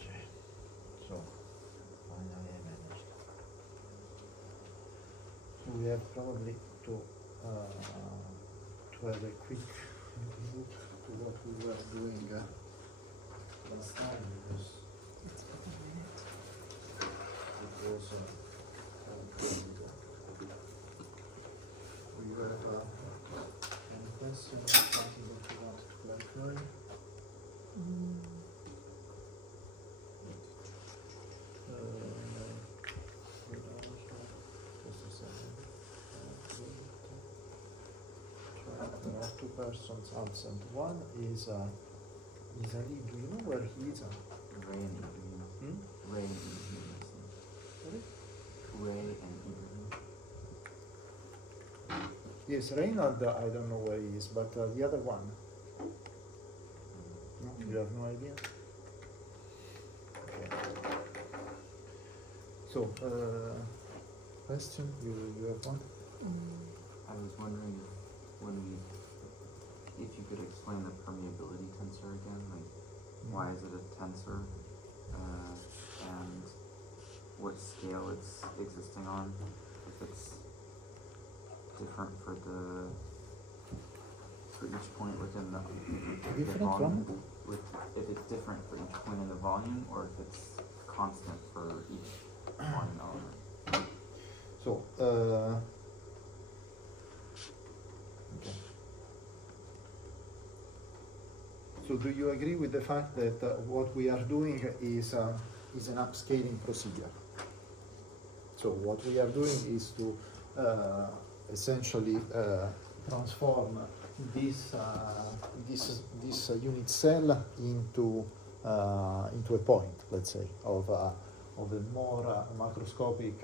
Okay, so finally I managed. So we have probably to have a quick look to what we were doing last time, because it was we have any question or something that you want to clarify? Just a second. There are two persons absent. One is Ali. Do you know where he is? Ray and Ibrahim. Ray and Ibrahim. Sorry? Ray and Ibrahim. Yes, Reynard, I don't know where he is, but the other one. No, you have no idea? Okay. So, question, you have one? I was wondering if you could explain the permeability tensor again, like why is it a tensor, and what scale it's existing on, if it's different for each point within the Different volume, from? if it's different for each point in the volume, or if it's constant for each volume element. So, okay. So do you agree with the fact that what we are doing is an upscaling procedure? So what we are doing is to essentially transform this unit cell into a point, let's say, of a more macroscopic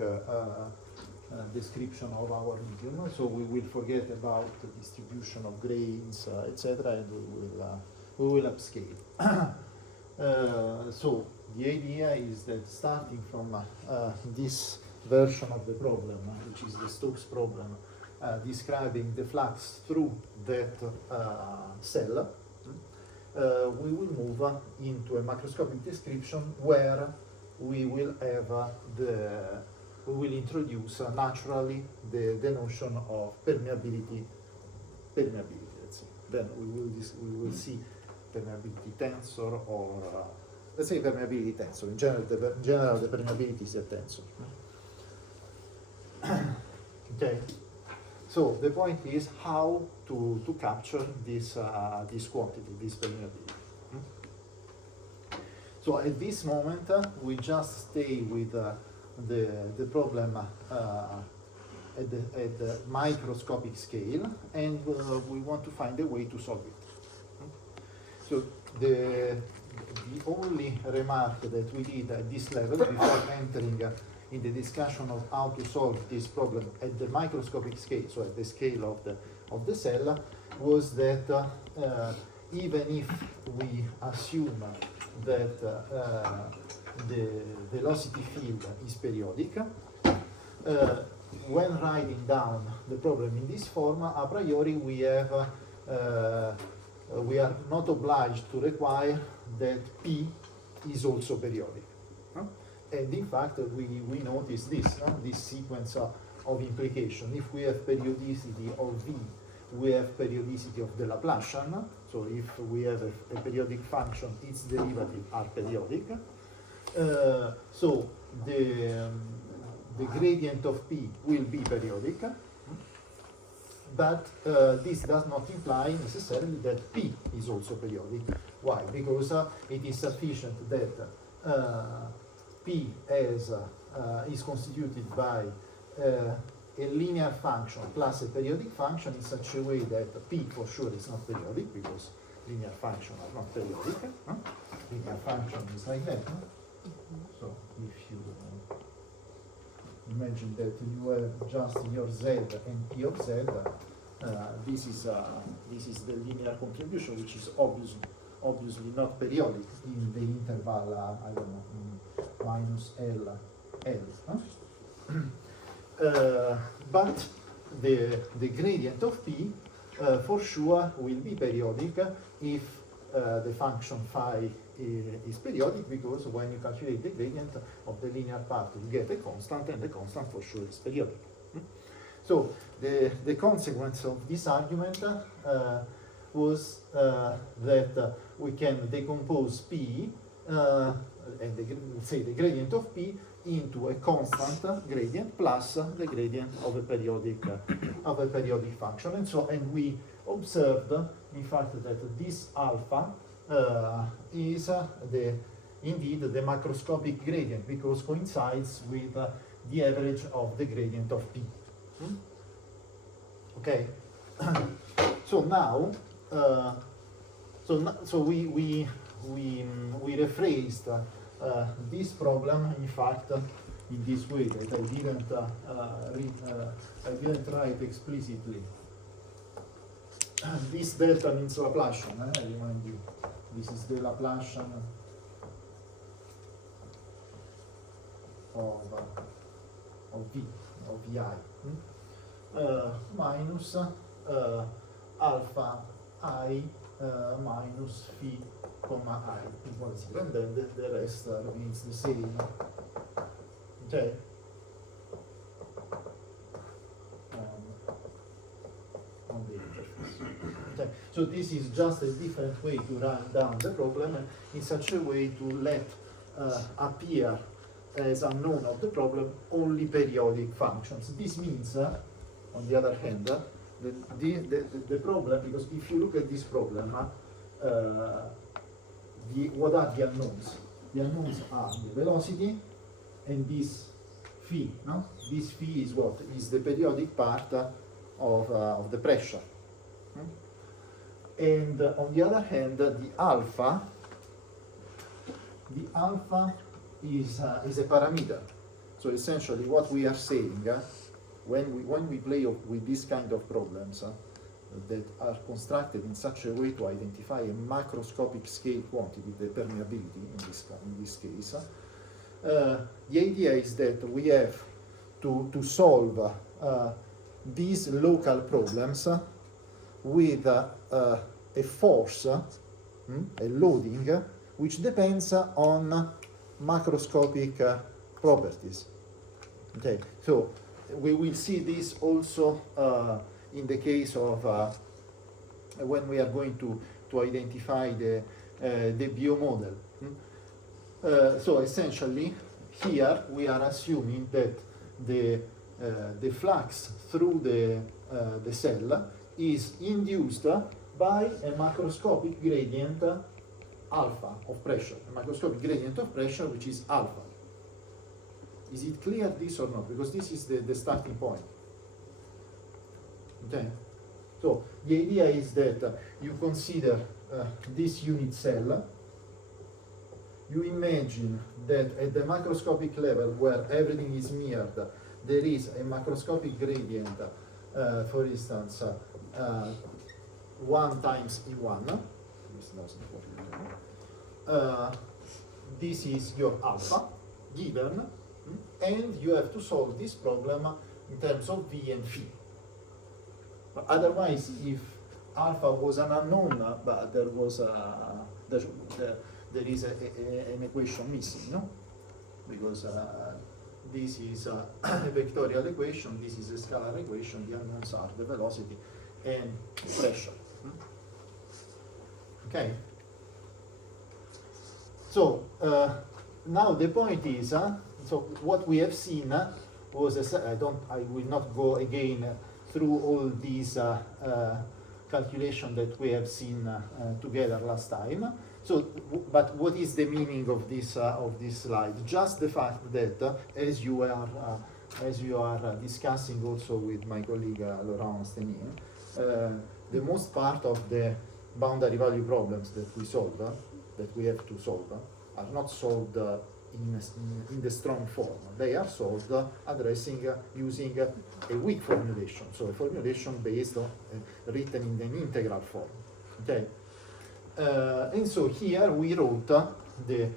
description of our medium. So we will forget about the distribution of grains, etc., and we will upscale. So the idea is that starting from this version of the problem, which is the Stokes problem, describing the flux through that cell, we will move into a macroscopic description where we will have we will introduce naturally the notion of permeability, let's say. Then we will see permeability tensor, or let's say permeability tensor. In general, the permeability is a tensor. Okay. So the point is how to capture this quantity, this permeability. So at this moment, we just stay with the problem at the microscopic scale, and we want to find a way to solve it. So the only remark that we did at this level before entering in the discussion of how to solve this problem at the microscopic scale, so at the scale of the cell, was that even if we assume that the velocity field is periodic, when writing down the problem in this form, a priori we are not obliged to require that P is also periodic. And in fact, we notice this sequence of implication. If we have periodicity of V, we have periodicity of the Laplacian. So if we have a periodic function, its derivatives are periodic. So the gradient of P will be periodic, but this does not imply necessarily that P is also periodic. Why? Because it is sufficient that P is constituted by a linear function plus a periodic function in such a way that P for sure is not periodic, because linear functions are not periodic. Linear function is like that. So if you imagine that you have just your Z and P of Z, this is the linear contribution, which is obviously not periodic in the interval, I don't know, minus L. But the gradient of P for sure will be periodic if the function phi is periodic, because when you calculate the gradient of the linear part you get a constant, and the constant for sure is periodic. So the consequence of this argument was that we can decompose P and the gradient of P into a constant gradient plus the gradient of a periodic function, and we observed in fact that this alpha is indeed the macroscopic gradient, because coincides with the average of the gradient of P. Okay. So now, so we rephrased this problem, in fact, in this way, that I didn't write explicitly. This delta means Laplacian, I remind you. This is the Laplacian of V, of Vi, minus alpha I minus phi comma I equals 0, and then the rest remains the same. Okay? On the interface. Okay. So this is just a different way to write down the problem, in such a way to let appear as unknown of the problem only periodic functions. This means, on the other hand, the problem, because if you look at this problem, what are the unknowns? The unknowns are the velocity and this phi. No? This phi is what? Is the periodic part of the pressure. And on the other hand, the alpha is a parameter. So essentially what we are saying, when we play with this kind of problems that are constructed in such a way to identify a macroscopic scale quantity, the permeability in this case, the idea is that we have to solve these local problems with a force, a loading, which depends on macroscopic properties. Okay, so we will see this also in the case of when we are going to identify the biomodel. So essentially, here we are assuming that the flux through the cell is induced by a macroscopic gradient alpha of pressure, a macroscopic gradient of pressure which is alpha. Is it clear, this or not? Because this is the starting point. Okay. So the idea is that you consider this unit cell, you imagine that at the macroscopic level where everything is mirrored, there is a macroscopic gradient, for instance, 1 times E1. This doesn't work. This is your alpha given, and you have to solve this problem in terms of V and phi. But otherwise, if alpha was an unknown, but there was there is an equation missing, no? Because this is a vectorial equation, this is a scalar equation, the unknowns are the velocity and pressure. Okay. So now the point is, so what we have seen was I will not go again through all these calculations that we have seen together last time. So, but what is the meaning of this slide? Just the fact that as you are discussing also with my colleague Laurent Stenin, the most part of the boundary value problems that we solve, that we have to solve, are not solved in the strong form. They are solved addressing using a weak formulation, so a formulation based on written in an integral form. Okay, and so here we wrote the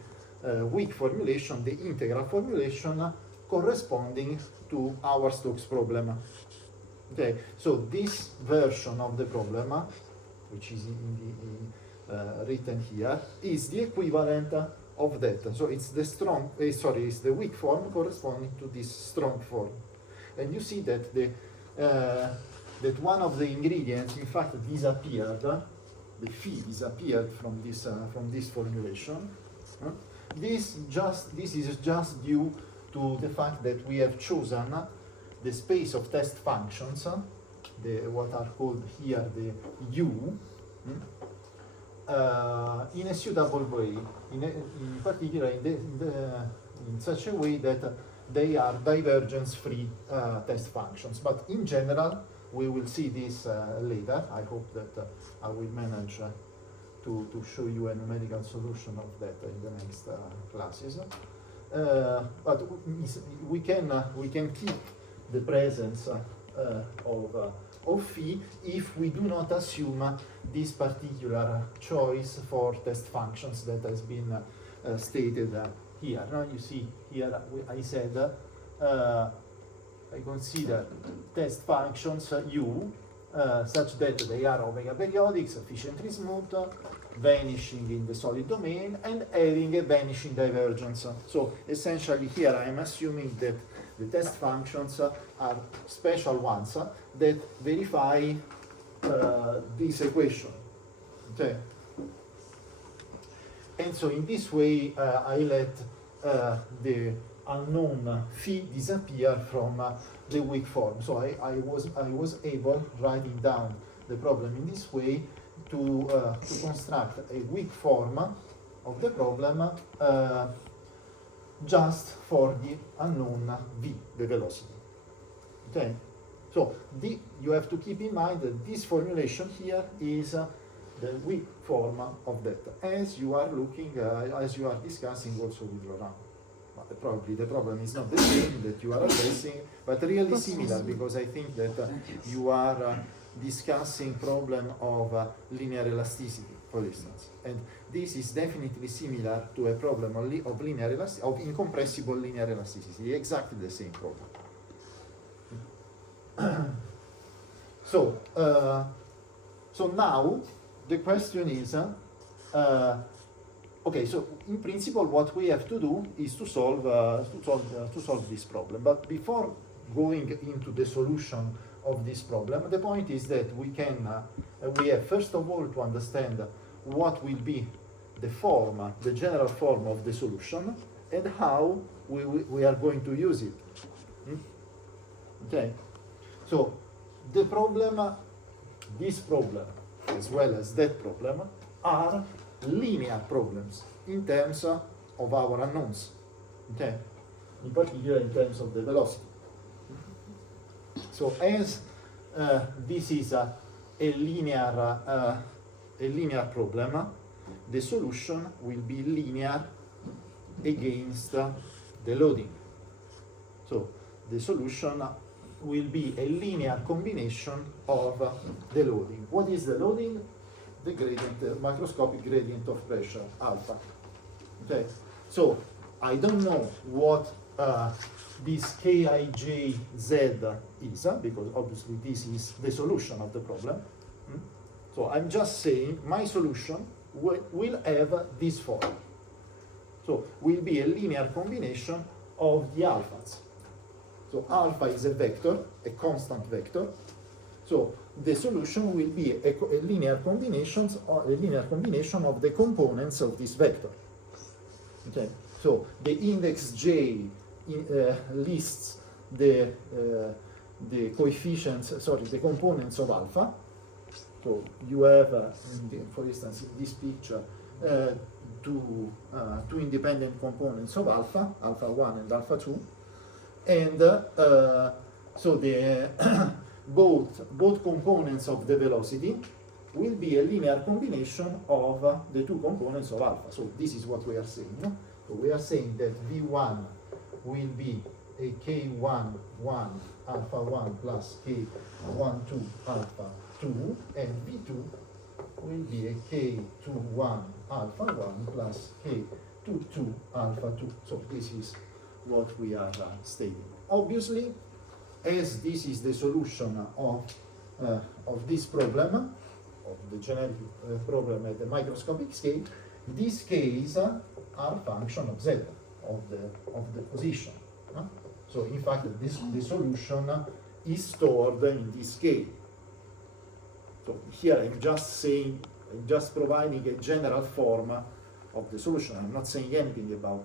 weak formulation, the integral formulation corresponding to our Stokes problem. Okay, so this version of the problem, which is written here, is the equivalent of that. So it's the strong, it's the weak form corresponding to this strong form. And you see that that one of the ingredients, in fact, disappeared. The phi disappeared from this formulation. This is just due to the fact that we have chosen the space of test functions, what are called here the U, in a suitable way, in particular in such a way that they are divergence-free test functions. But in general, we will see this later. I hope that I will manage to show you a numerical solution of that in the next classes. But we can keep the presence of phi if we do not assume this particular choice for test functions that has been stated here. Now you see here I said I consider test functions U such that they are omega periodic, sufficiently smooth, vanishing in the solid domain, and having a vanishing divergence. So essentially here I am assuming that the test functions are special ones that verify this equation. Okay. And so in this way I let the unknown phi disappear from the weak form. So I was able, writing down the problem in this way, to construct a weak form of the problem just for the unknown v, the velocity. Okay, so you have to keep in mind that this formulation here is the weak form of that, as you are looking, as you are discussing also with Laurent. Probably the problem is not the same that you are addressing, but really similar, because I think that you are discussing problem of linear elasticity, for instance, and this is definitely similar to a problem of linear elasticity, of incompressible linear elasticity, exactly the same problem. So now the question is, okay, so in principle what we have to do is to solve this problem. But before going into the solution of this problem, the point is that we have first of all to understand what will be the form, the general form of the solution, and how we are going to use it. Okay, so the problem, this problem, as well as that problem, are linear problems in terms of our unknowns. Okay, in particular in terms of the velocity. So as this is a linear problem, the solution will be linear against the loading. So the solution will be a linear combination of the loading. What is the loading? The gradient, the microscopic gradient of pressure, alpha. Okay, so I don't know what this Kijz is, because obviously this is the solution of the problem. Hmm? So I'm just saying my solution will have this form. So will be a linear combination of the alphas. So alpha is a vector, a constant vector. So the solution will be a linear combination of the components of this vector. Okay. So the index J lists the coefficients, the components of alpha. So you have, for instance, in this picture, two independent components of alpha, alpha 1 and alpha 2, and so the both components of the velocity will be a linear combination of the two components of alpha. So this is what we are saying. So we are saying that V1 will be a K11 alpha 1 plus K12 alpha 2, and V2 will be a K21 alpha 1 plus K22 alpha 2. So this is what we are stating. Obviously, as this is the solution of this problem, of the generic problem at the microscopic scale, these k's are function of z, of the position. So in fact, the solution is stored in this scale. So here I'm just providing a general form of the solution. I'm not saying anything about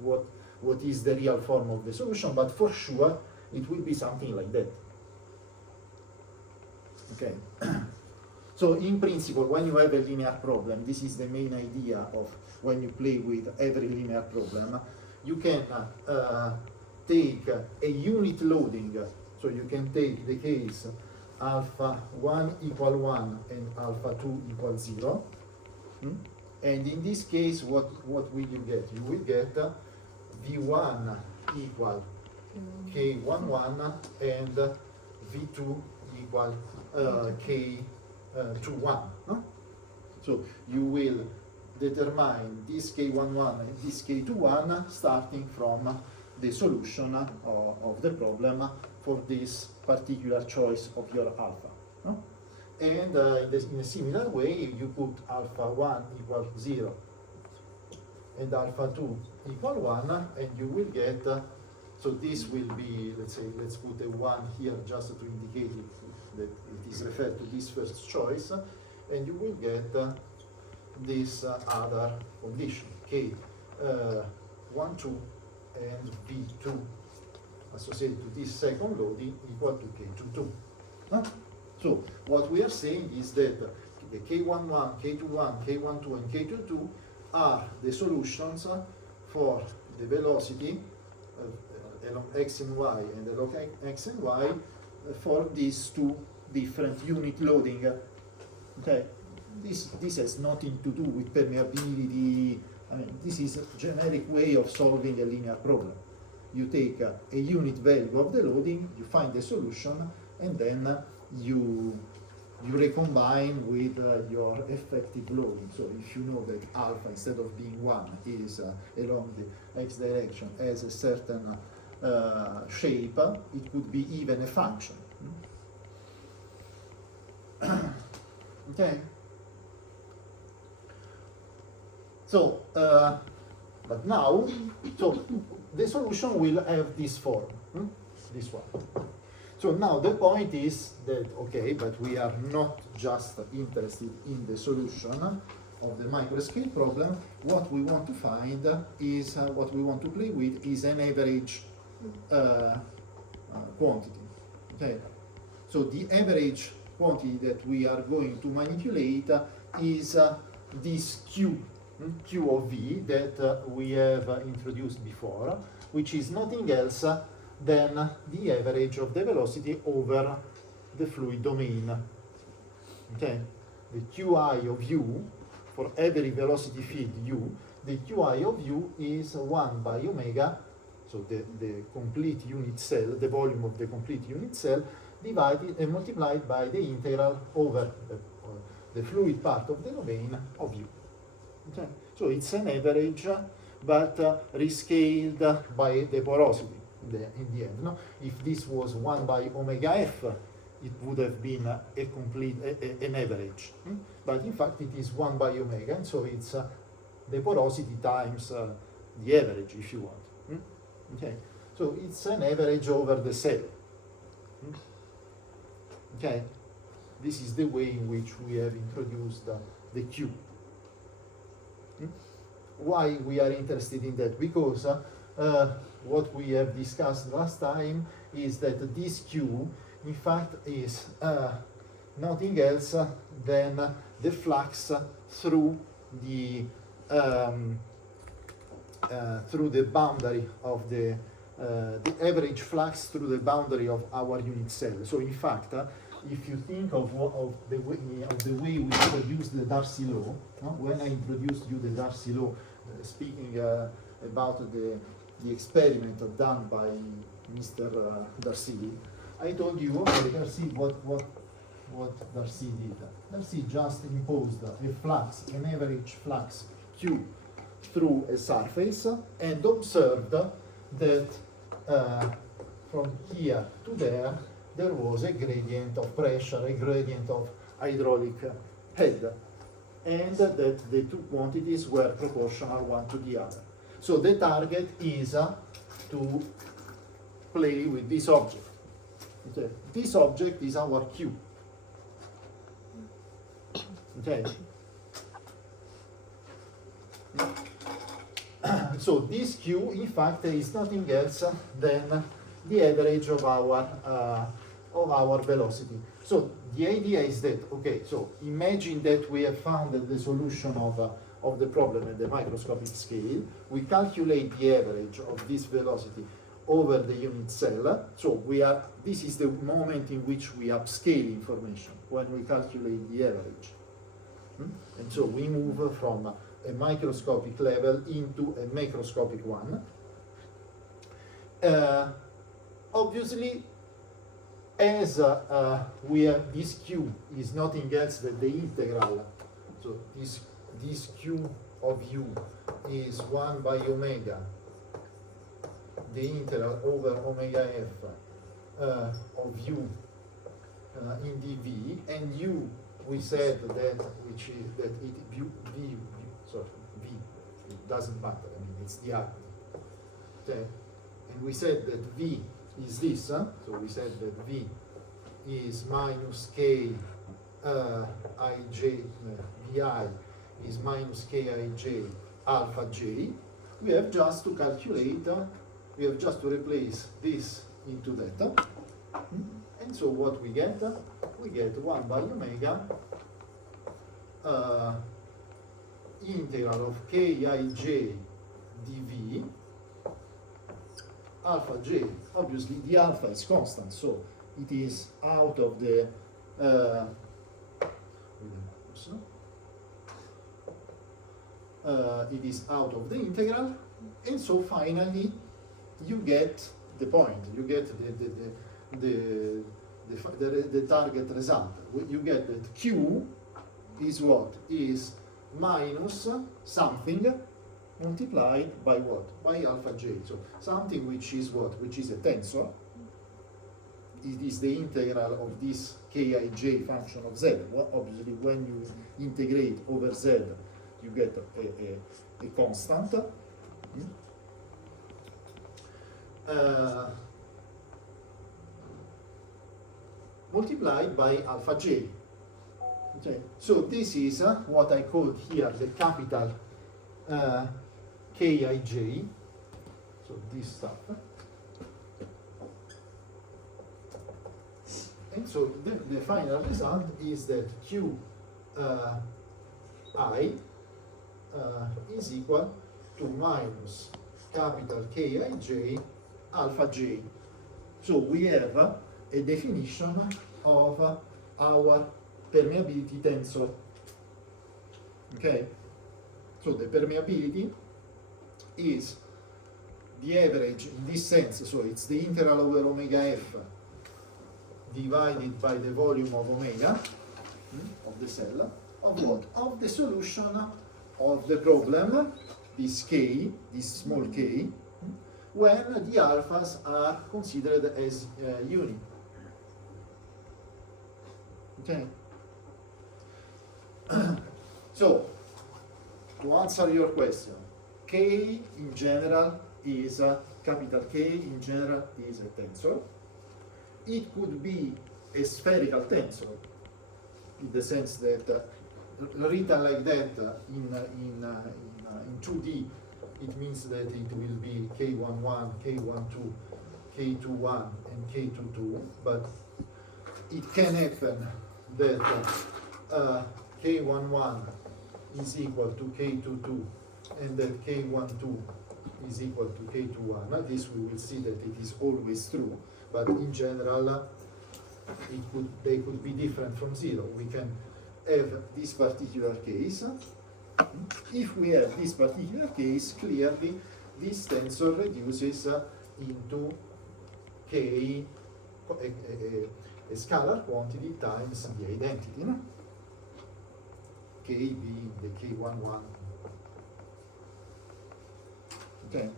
what is the real form of the solution, but for sure it will be something like that. Okay. So in principle, when you have a linear problem, this is the main idea of when you play with every linear problem, you can take a unit loading. So you can take the case alpha 1 equal 1 and alpha 2 equal 0. And in this case, what will you get? You will get V1 equal K11 and V2 equal K21. No? So you will determine this K11 and this K21 starting from the solution of the problem for this particular choice of your alpha. No? And in a similar way, you put alpha 1 equal 0 and alpha 2 equal 1, and you will get, so this will be, let's put a 1 here just to indicate that it is referred to this first choice, and you will get this other condition, K 1, 2, and V2 associated to this second loading equal to K22. Huh? So what we are saying is that the K11, K21, K12, and K22 are the solutions for the velocity along x and y and along x and y for these two different unit loading. Okay, this has nothing to do with permeability. I mean, this is a generic way of solving a linear problem. You take a unit value of the loading, you find the solution, and then you recombine with your effective loading. So if you know that alpha, instead of being 1, is along the x direction, has a certain shape, it could be even a function. Okay. So, but now, so the solution will have this form, this one. So now the point is that, okay, but we are not just interested in the solution of the microscale problem. What we want to find is, what we want to play with is an average quantity, okay? So the average quantity that we are going to manipulate is this Q of V that we have introduced before, which is nothing else than the average of the velocity over the fluid domain. Okay, the Qi of U for every velocity field u, the qi of u is 1 by omega, so the complete unit cell, the volume of the complete unit cell, divided and multiplied by the integral over the fluid part of the domain of u. Okay? So it's an average, but rescaled by the porosity in the end. No? If this was 1 by omega f, it would have been a complete, an average. But in fact, it is 1 by omega, and so it's the porosity times the average, if you want. Okay, so it's an average over the cell. Okay, this is the way in which we have introduced the Q. Why we are interested in that? Because what we have discussed last time is that this Q, in fact, is nothing else than the flux through the boundary of the average flux through the boundary of our unit cell. So in fact, if you think of the way we introduced the Darcy law, when I introduced you the Darcy law, speaking about the experiment done by Mr. Darcy, I told you, okay, Darcy, what Darcy did. Darcy just imposed a flux, an average flux Q through a surface, and observed that from here to there was a gradient of pressure, a gradient of hydraulic head, and that the two quantities were proportional one to the other. So the target is to play with this object. Okay. This object is our Q. Okay. So this Q, in fact, is nothing else than the average of our velocity. So the idea is that, okay, so imagine that we have found the solution of the problem at the microscopic scale. We calculate the average of this velocity over the unit cell. So this is the moment in which we upscale information, when we calculate the average. And so we move from a microscopic level into a macroscopic one. Obviously, as we have this Q is nothing else than the integral. So this Q of u is 1 by omega, the integral over omega f of u in dv, and u we said that it doesn't matter. I mean, it's the argument. Okay, and we said that v is this. So we said that v is minus k ij vi is minus k ij alpha j. We have just to calculate. We have just to replace this into that. And so what we get? We get 1 by omega integral of kij dv alpha j. Obviously the alpha is constant, so it is out of the it is out of the integral, and so finally you get the point, you get the target result. You get that Q is what? Is minus something multiplied by what? By alpha j. So something which is what? Which is a tensor. It is the integral of this kij function of z. Well, obviously, when you integrate over z, you get a constant. Multiplied by alpha j. Okay. So this is what I called here the capital Kij. So this stuff. And so the final result is that Q I is equal to minus capital Kij alpha j. So we have a definition of our permeability tensor. Okay? So the permeability is the average in this sense, so it's the integral over omega f divided by the volume of omega of the cell, of what? Of the solution of the problem, this k, this small k, when the alphas are considered as unit. Okay? So, to answer your question, K in general is capital K in general is a tensor. It could be a spherical tensor in the sense that written like that in 2D, it means that it will be K11, K12, K21, and K22, but it can happen that K11 is equal to K22 and that K12 is equal to K21. Now this we will see that it is always true, but in general they could be different from zero. We can have this particular case. If we have this particular case, clearly this tensor reduces into K, a scalar quantity times the identity, no? K being the K11. Okay,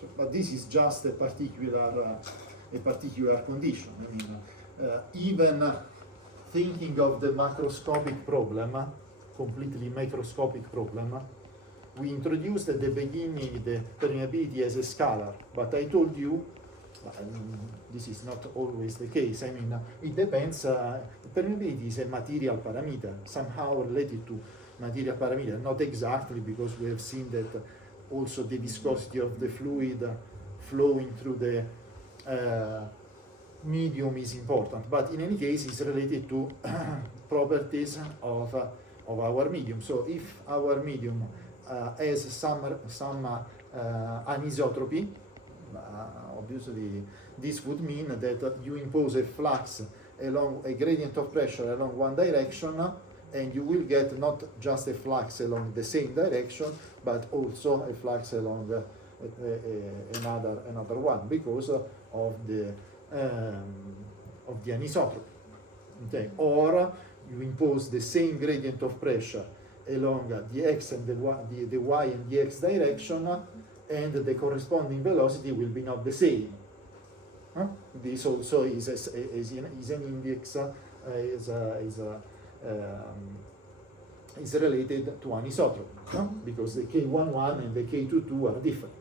so, but this is just a particular condition. I mean, even thinking of the macroscopic problem, completely macroscopic problem, we introduced at the beginning the permeability as a scalar, but I told you this is not always the case. I mean, it depends. Permeability is a material parameter, somehow related to material parameter, not exactly, because we have seen that also the viscosity of the fluid flowing through the medium is important, but in any case it's related to properties of our medium. So if our medium has some anisotropy, obviously this would mean that you impose a flux along a gradient of pressure along one direction, and you will get not just a flux along the same direction, but also a flux along another one because of the anisotropy. Okay. Or you impose the same gradient of pressure along the x and the y and the x direction, and the corresponding velocity will be not the same. Huh? This also is an index, is related to anisotropy, no? Because the K11 and the K22 are different.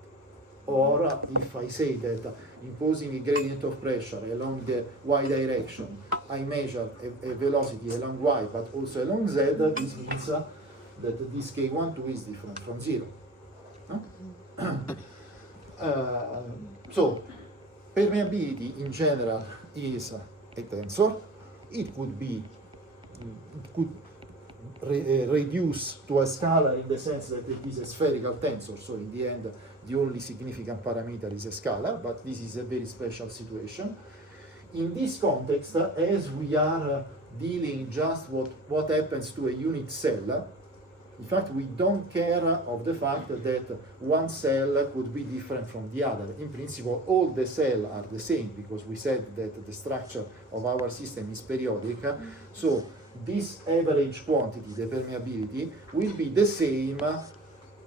Or if I say that imposing a gradient of pressure along the y direction, I measure a velocity along y but also along z, this means that this K12 is different from zero. Huh? So, permeability in general is a tensor. It could be, reduce to a scalar in the sense that it is a spherical tensor, so in the end the only significant parameter is a scalar, but this is a very special situation. In this context, as we are dealing just what happens to a unit cell, in fact we don't care of the fact that one cell could be different from the other. In principle, all the cells are the same because we said that the structure of our system is periodic, so this average quantity, the permeability, will be the same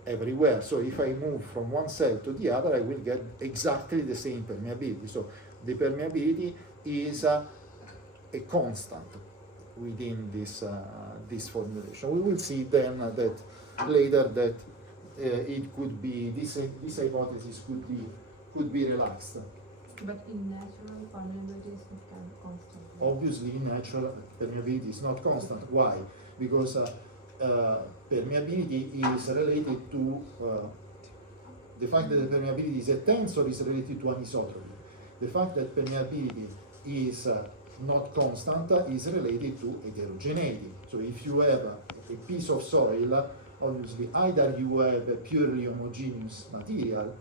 everywhere. So if I move from one cell to the other, I will get exactly the same permeability. So the permeability is a constant within this formulation. We will see then that later that it could be, this hypothesis could be relaxed. But in natural, permeability is not constant. Obviously, in natural, permeability is not constant. Why? Because permeability is related to the fact that the permeability is a tensor is related to anisotropy. The fact that permeability is not constant is related to heterogeneity. So if you have a piece of soil, obviously either you have a purely homogeneous material,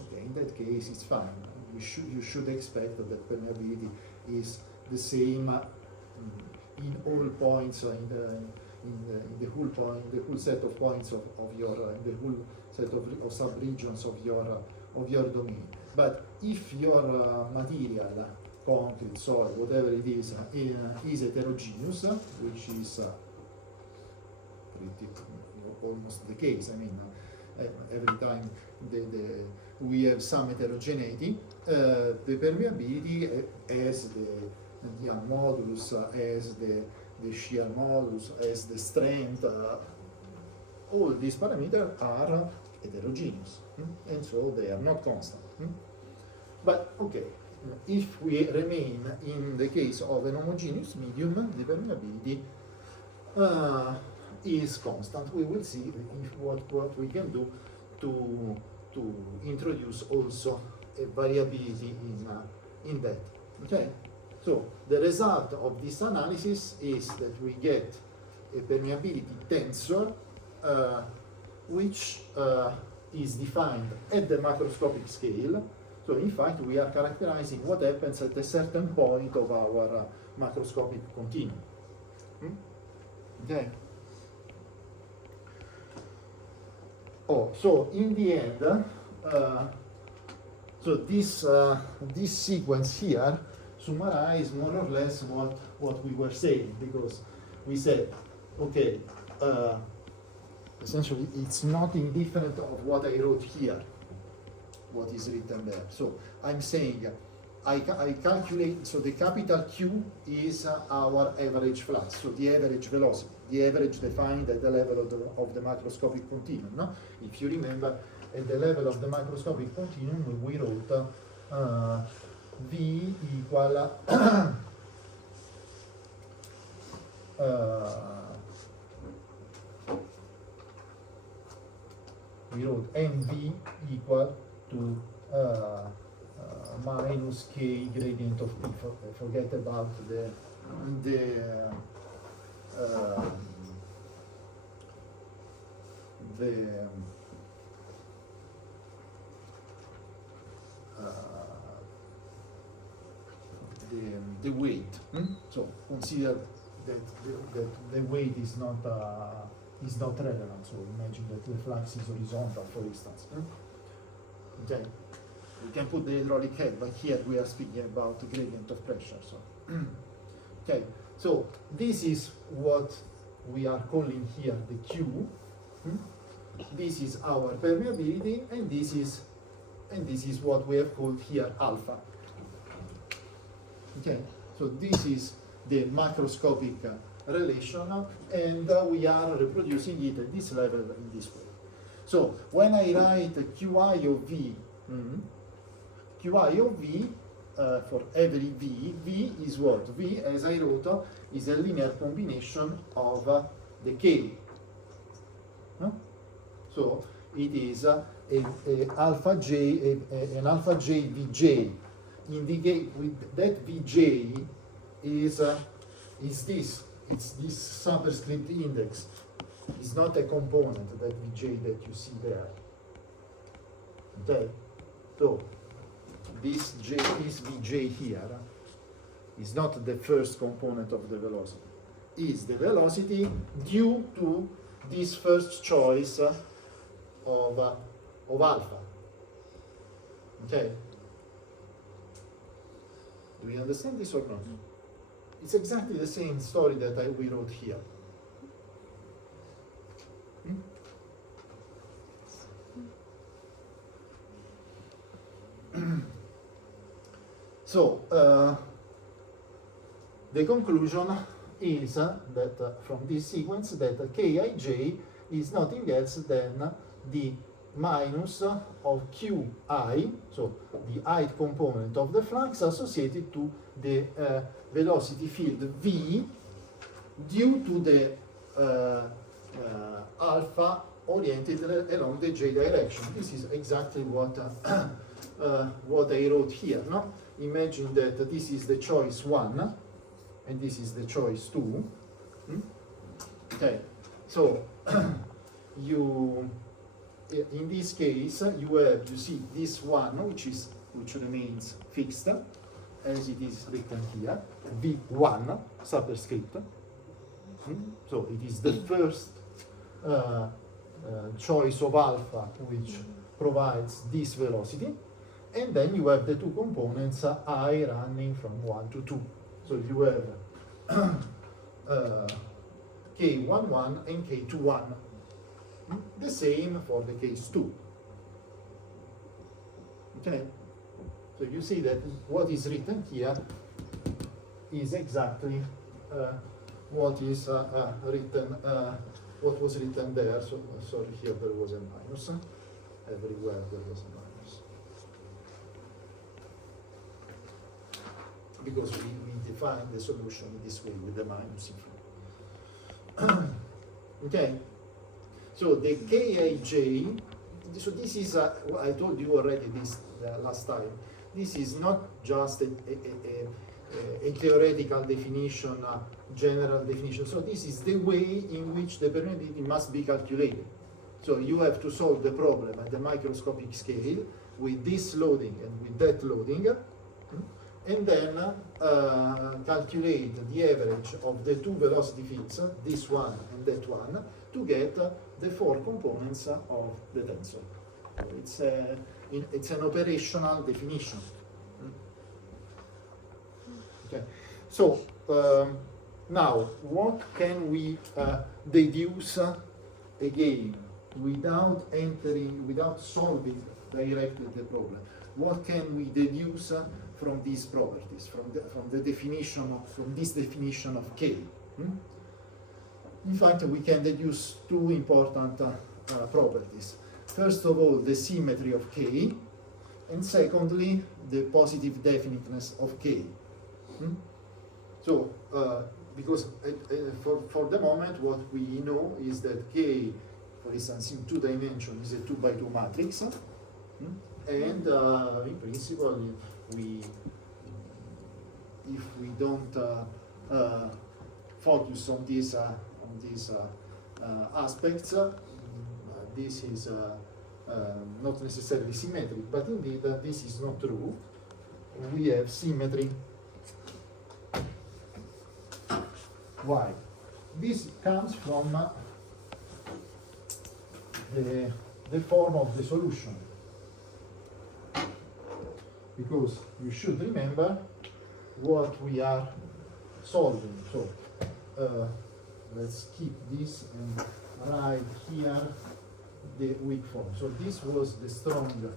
okay, in that case it's fine. You should expect that permeability is the same in all points in the whole point, the whole set of points of your, in the whole set of subregions of your domain. But if your material, concrete, soil, whatever it is heterogeneous, which is pretty almost the case. I mean, every time we have some heterogeneity, the permeability as the Young modulus, as the shear modulus, as the strength, all these parameters are heterogeneous, and so they are not constant. But okay, if we remain in the case of an homogeneous medium, the permeability is constant. We will see if what we can do to introduce also a variability in that. Okay, so the result of this analysis is that we get a permeability tensor which is defined at the macroscopic scale. So in fact we are characterizing what happens at a certain point of our macroscopic continuum. Okay. Oh, so in the end, so this sequence here summarize more or less what we were saying, because we said, okay, essentially it's not indifferent of what I wrote here, what is written there. So I'm saying I calculate, so the capital Q is our average flux, so the average velocity, the average defined at the level of the macroscopic continuum. No? If you remember, at the level of the macroscopic continuum, we wrote V equal we wrote MV equal to minus K gradient of P. Forget about the weight. So consider that the weight is not relevant. So imagine that the flux is horizontal, for instance. Okay, we can put the hydraulic head, but here we are speaking about the gradient of pressure. So okay, so this is what we are calling here the Q. This is our permeability, and this is what we have called here alpha. Okay, so this is the macroscopic relation, and we are reproducing it at this level in this way. So when I write Qi of V, Qi of V for every V, V is what? V, as I wrote, is a linear combination of the K. So it is an alpha J Vj. Indicate with that Vj is this. It's this superscript index. It's not a component, that Vj that you see there. Okay, so this Vj here is not the first component of the velocity. It's the velocity due to this first choice of alpha. Okay. Do you understand this or not? It's exactly the same story that we wrote here. So the conclusion is that from this sequence that Kij is nothing else than the minus of Qi, so the ith component of the flux associated to the velocity field V due to the alpha oriented along the J direction. This is exactly what I wrote here. No? Imagine that this is the choice 1 and this is the choice 2. Okay, so in this case you see this one which remains fixed as it is written here, V1 superscript. So it is the first choice of alpha which provides this velocity, and then you have the two components I running from 1 to 2. So you have K11 and K21. The same for the case 2. Okay? So you see that what is written here is exactly what is written, what was written there. So sorry, here there was a minus. Everywhere there was a minus. Because we define the solution this way with the minus in front. Okay? So the Kij, so this is, I told you already this last time, this is not just a theoretical definition, general definition. So this is the way in which the permeability must be calculated. So you have to solve the problem at the microscopic scale with this loading and with that loading, and then calculate the average of the two velocity fields, this one and that one, to get the four components of the tensor. It's an operational definition. Okay. So now, what can we deduce again without solving directly the problem? What can we deduce from these properties, from this definition of K? In fact, we can deduce two important properties. First of all, the symmetry of K, and secondly, the positive definiteness of K. So, because for the moment, what we know is that K, for instance, in 2 dimensions, is a 2 by 2 matrix, and in principle, if we don't focus on these aspects, this is not necessarily symmetric, but indeed this is not true. We have symmetry. Why? This comes from the form of the solution. Because you should remember what we are solving. So let's keep this and write here the weak form. So this was the strong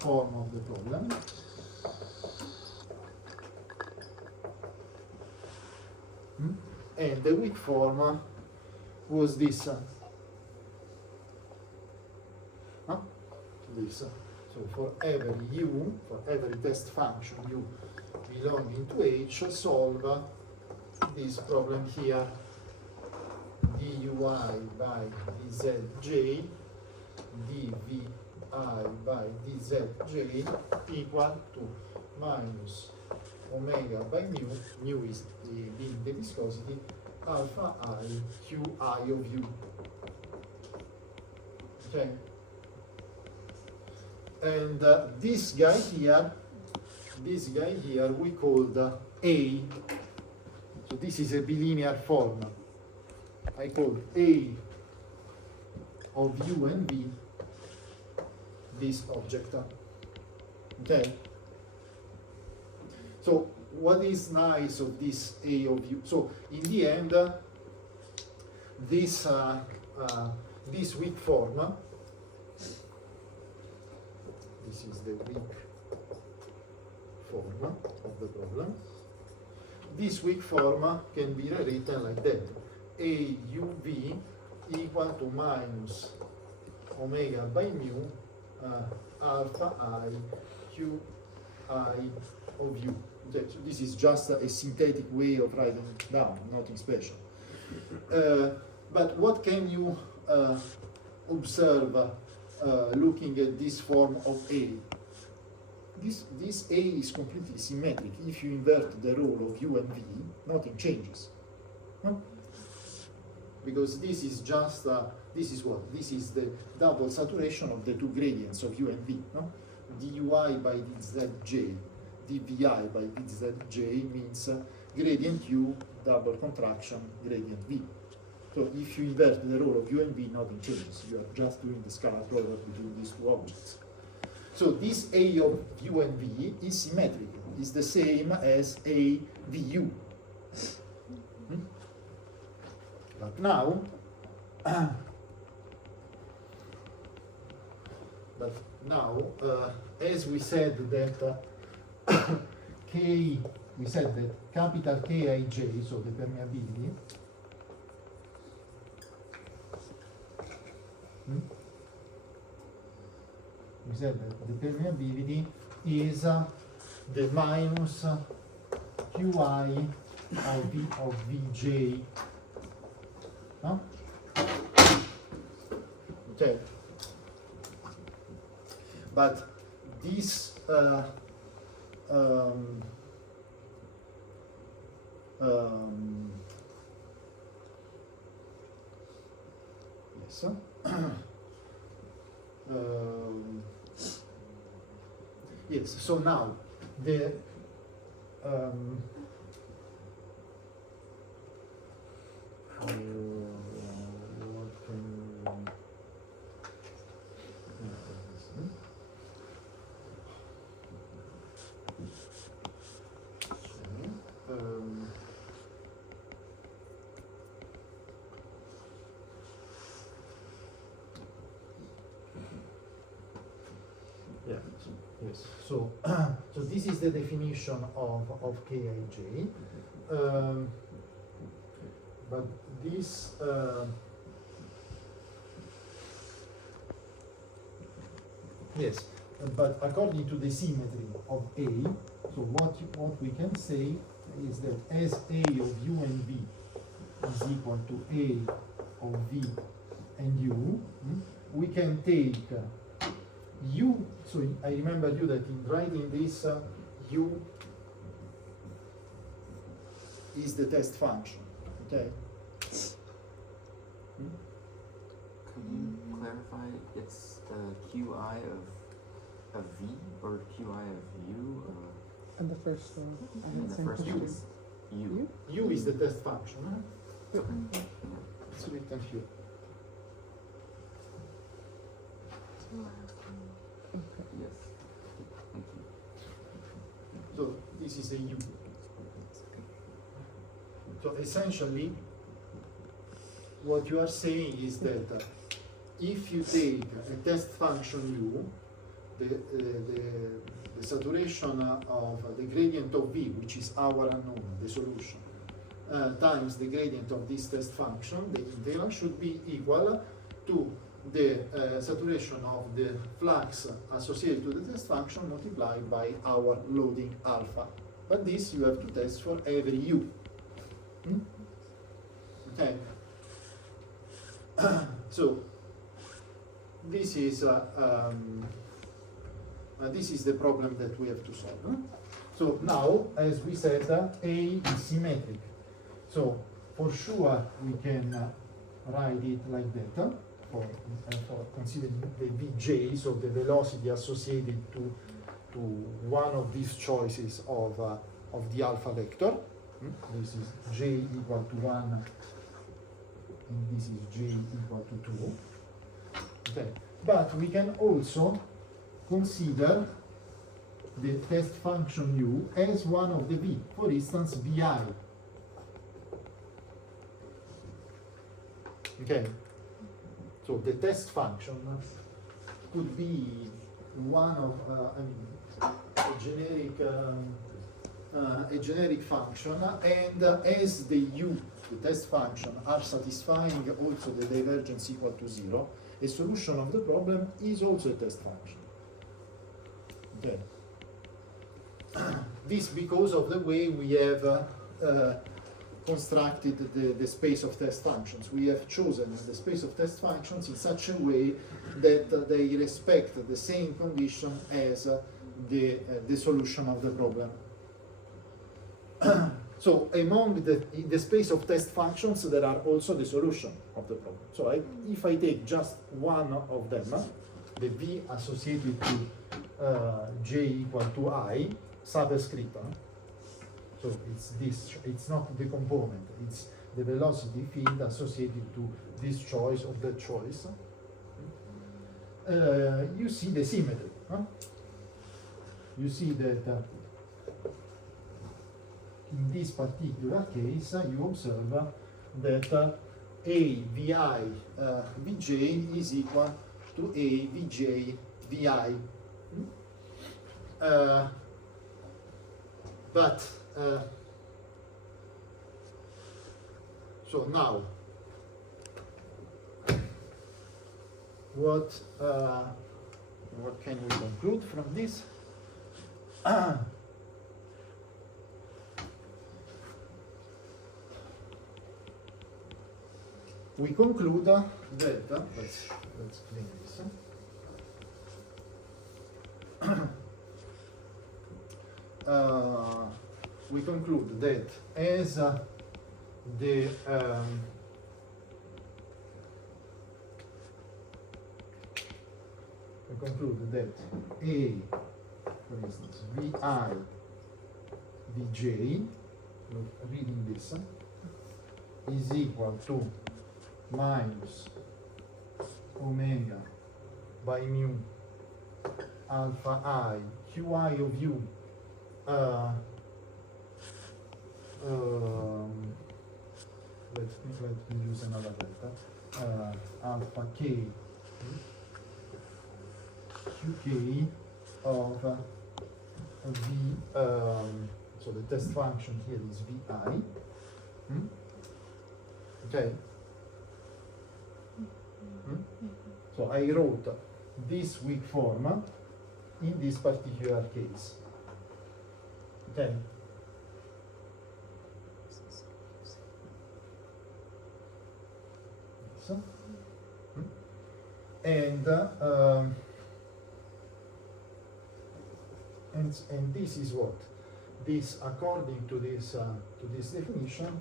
form of the problem. And the weak form was this. This. So for every u, for every test function u belonging to H, solve this problem here, dui by dzj, dvi by dzj equal to minus omega by mu is being the viscosity, alpha I qi of u. Okay? And this guy here we called A. So this is a bilinear form. I call A of u and v this object. Okay? So what is nice of this A of u? So in the end, this weak form, this is the weak form of the problem. This weak form can be rewritten like that. AUV equal to minus omega by mu alpha I qi of u. Okay, so this is just a synthetic way of writing it down, nothing special. But what can you observe looking at this form of A? This A is completely symmetric. If you invert the role of u and v, nothing changes. No? Because this is just, this is what? This is the double saturation of the two gradients of u and v. No? dui by dzj, dvi by dzj means gradient u double contraction gradient V. So if you invert the role of U and V, nothing changes. You are just doing the scalar product between these two objects. So this A of U and V is symmetric. Is the same as A VU. But now, as we said that K, we said that capital Kij, so the permeability, we said that the permeability is the minus Qi of Vj, no? Okay. But this yes. Yes. So now the yeah. Yes. So so this is the definition of Kij. But this yes, but according to the symmetry of A, so what we can say is that as A of U and V is equal to A of V and U, we can take U, so I remember you that in writing this, U is the test function, okay? Could you clarify, it's Qi of V or Qi of U? And the first one. And the first one is U. U is the test function, huh? Yeah. It's a bit confused. Yes. Thank you. So this is a U. So essentially, what you are saying is that if you take a test function U, the saturation of the gradient of V, which is our unknown, the solution, times the gradient of this test function, the integral should be equal to the saturation of the flux associated to the test function multiplied by our loading alpha. But this you have to test for every U. Okay. So this is the problem that we have to solve. So now, as we said, A is symmetric. So for sure we can write it like that for considering the Vj, so the velocity associated to one of these choices of the alpha vector. This is j equal to 1, and this is j equal to 2. Okay. But we can also consider the test function u as one of the v, for instance, vi. Okay. So the test function could be one of a generic function, and as the u, the test function, are satisfying also the divergence equal to 0, a solution of the problem is also a test function. Okay. This because of the way we have constructed the space of test functions. We have chosen the space of test functions in such a way that they respect the same condition as the solution of the problem. So among the space of test functions, there are also the solution of the problem. So if I take just one of them, the v associated to j equal to I, subscript, So it's this, it's not the component, it's the velocity field associated to this choice or that choice. You see the symmetry. Huh? You see that in this particular case, you observe that A Vi Vj is equal to A Vj Vi. So now, what can we conclude from this? We conclude that, let's clean this. We conclude that as the we conclude that A, for instance, Vi Vj, reading this, is equal to minus omega by mu alpha I Qi of u let me use another delta, alpha k qk of v, so the test function here is vi, okay? So I wrote this weak form in this particular case, okay? So, and this is what this, according to this definition,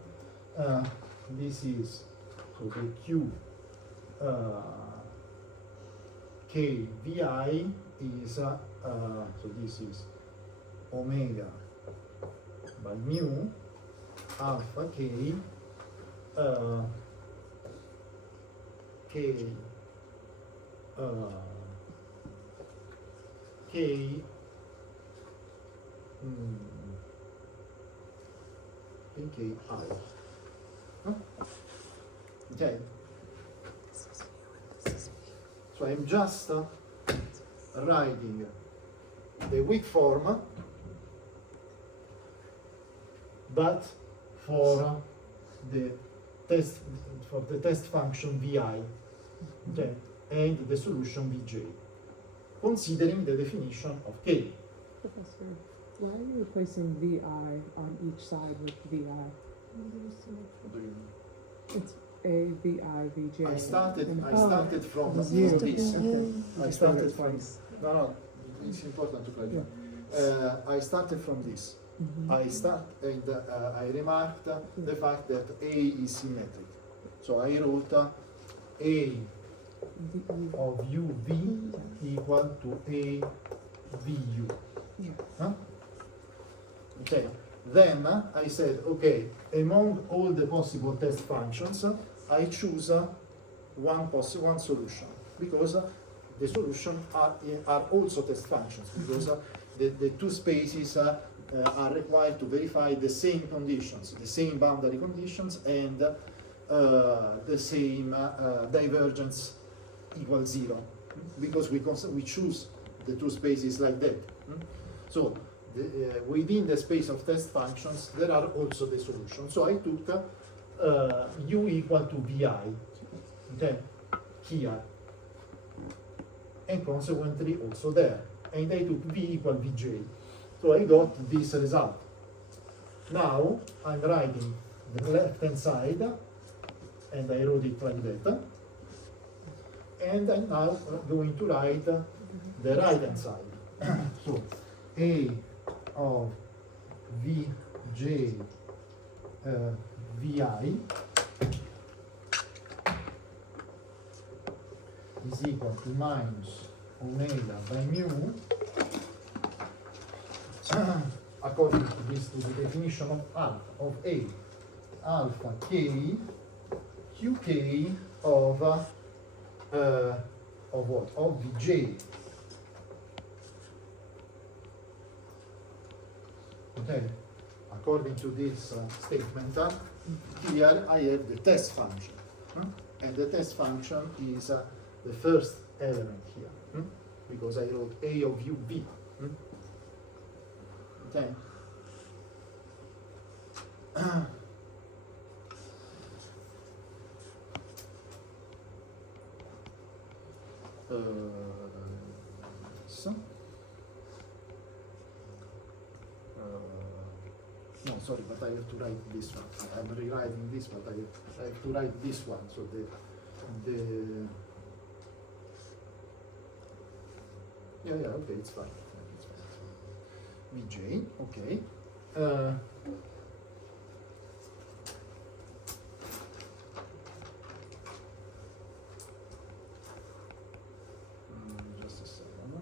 this is, so the q k vi is so this is omega by mu alpha k k k k I. Huh? Okay. So I'm just writing the weak form, but for the test function vi, okay, and the solution vj, considering the definition of k. Professor, why are you replacing VI on each side with VI? It's A, VI, VJ. I started from You. this. Okay. I started from, no, it's important to clarify. I started from this. I remarked the fact that A is symmetric. So I wrote A of UV equal to A VU. Yeah. Huh? Okay. Then I said, okay, among all the possible test functions, I choose one solution, because the solutions are also test functions, because the two spaces are required to verify the same conditions, the same boundary conditions, and the same divergence equals 0, because we choose the two spaces like that. So within the space of test functions, there are also the solutions. So I took u equal to vi, okay, here, and consequently also there. And I took v equal vj. So I got this result. Now I'm writing the left-hand side, and I wrote it like that. And I'm now going to write the right-hand side. So A of Vj Vi is equal to minus omega by mu according to this, to the definition of alpha, of A, alpha K, QK of what? Of Vj. Okay, according to this statement, here I have the test function, and the test function is the first element here, because I wrote A of u b. Okay. So. No, sorry, but I have to write this one. I'm rewriting this, but I have to write this one. So the yeah, okay, it's fine. Vj, okay. Just a second.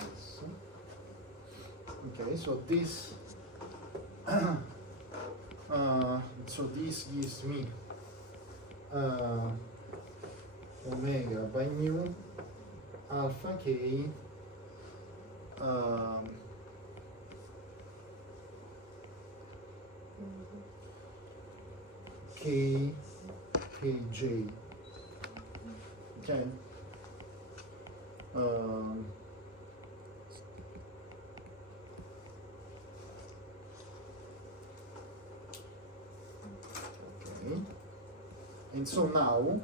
Yes. Okay, so this so this gives me omega by mu alpha k k kj. Okay. Okay. And so now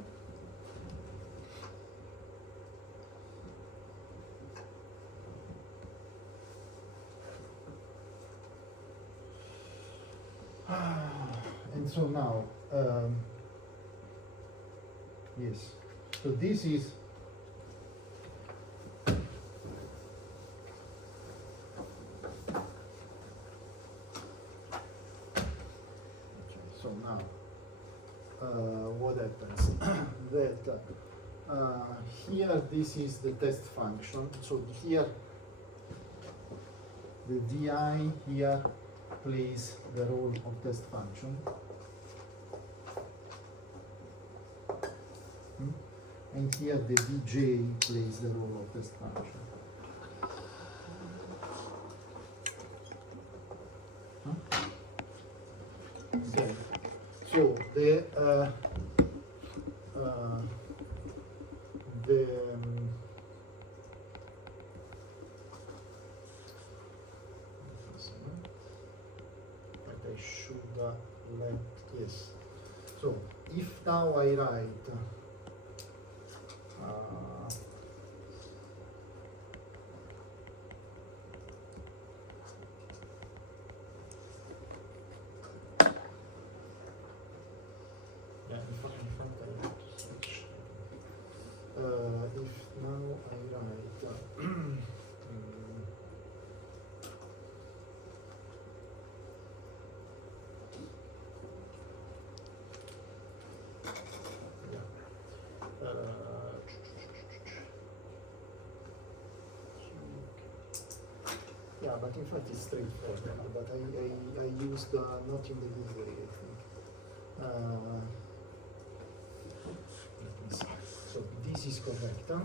and so now yes, so this is so now what happens that here this is the test function, so here the di here plays the role of test function. And here the Vj plays the role of test function. Okay, so the but I should let, yes. So if now I write yeah, in fact I have to switch. If now I write yeah, but in fact it's straightforward, but I used not in the good way, I think. Let me see. So this is correct. Huh?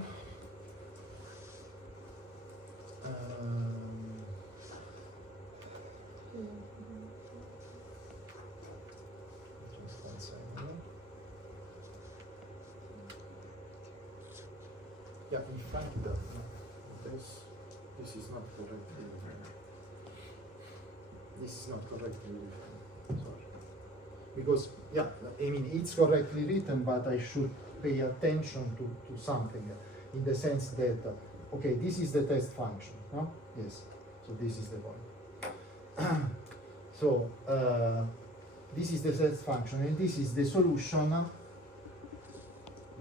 Just one second. Yeah, in fact, this is not correctly written. This is not correctly written. Sorry. Because, yeah, I mean, it's correctly written, but I should pay attention to something in the sense that, okay, this is the test function, no? Yes, so this is the point. So, this is the test function, and this is the solution.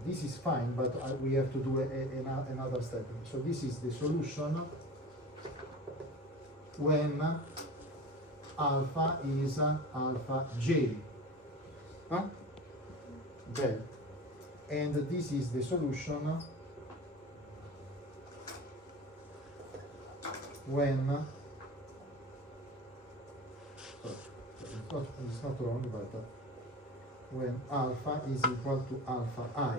This is fine, but we have to do another step. So this is the solution when alpha is alpha j. Huh? Okay, and this is the solution when it's not wrong, but when alpha is equal to alpha I.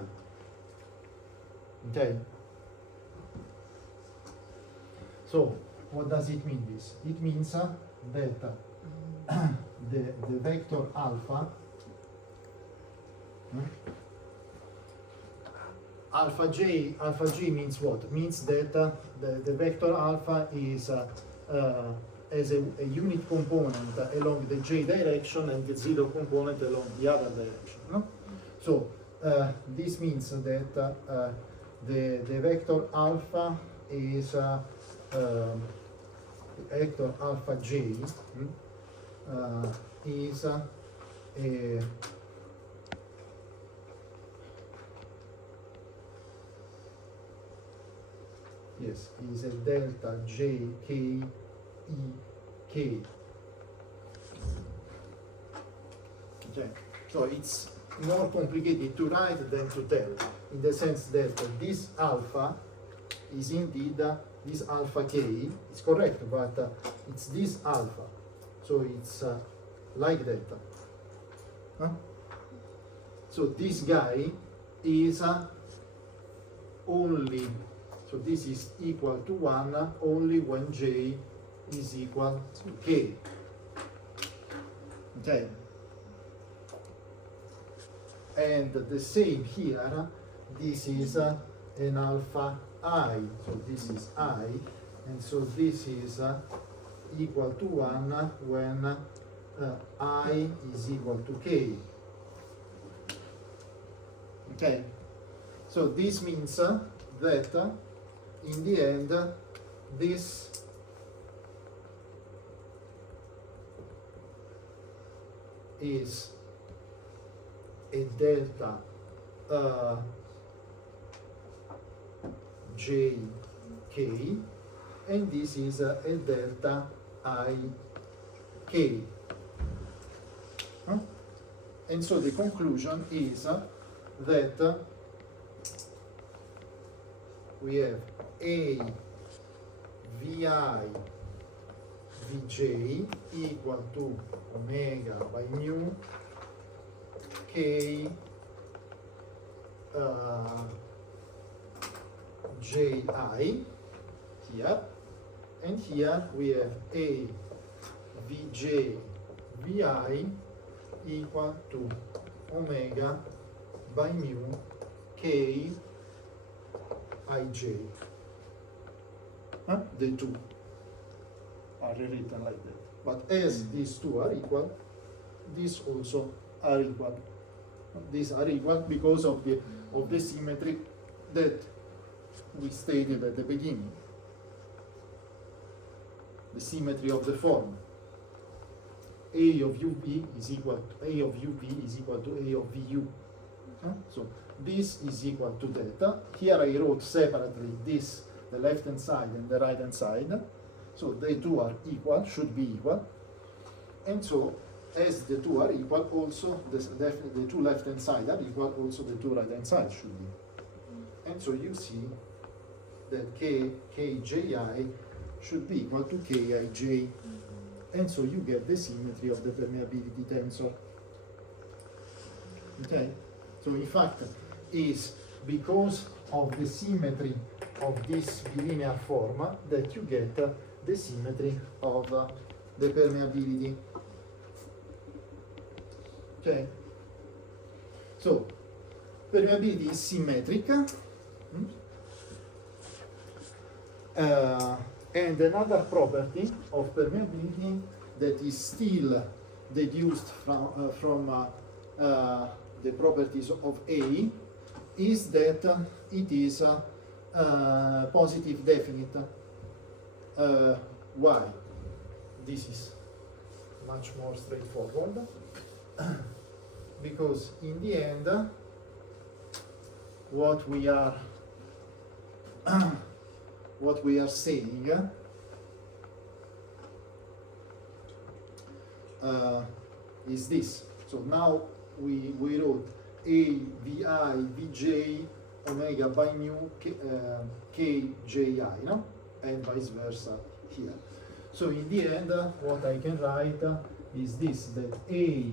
Okay. So what does it mean this? It means that the vector alpha alpha j means what? Means that the vector alpha is as a unit component along the j direction and the zero component along the other direction. No? So this means that the vector alpha is vector alpha j is a is a delta j k e k. Okay, so it's more complicated to write than to tell, in the sense that this alpha is indeed this alpha k. It's correct, but it's this alpha, so it's like that. Huh? So this guy is only, so this is equal to 1 only when j is equal to k. Okay. And the same here, this is an alpha I, so this is I, and so this is equal to 1 when I is equal to k. Okay, so this means that in the end this is a delta j k, and this is a delta I k. Huh? And so the conclusion is that we have a vi vj equal to omega by mu k ji here, and here we have a vj vi equal to omega by mu k ij. The two are rewritten like that. But as these two are equal, these also are equal. These are equal because of the symmetry that we stated at the beginning. The symmetry of the form. A of uv is equal to A of uv is equal to A of vu. So this is equal to delta. Here I wrote separately this, the left hand side and the right hand side. So the two are equal, should be equal. And so as the two are equal, also the two left hand side are equal, also the two right hand side should be. And so you see that kji should be equal to kij. And so you get the symmetry of the permeability tensor. Okay? So in fact, is because of the symmetry of this bilinear form that you get the symmetry of the permeability. Okay? So, permeability is symmetric. And another property of permeability that is still deduced from the properties of A is that it is positive definite. Why? This is much more straightforward. Because in the end, what we are saying is this. So now we wrote A vi vj omega by mu kji, no? And vice versa here. So in the end, what I can write is this, that A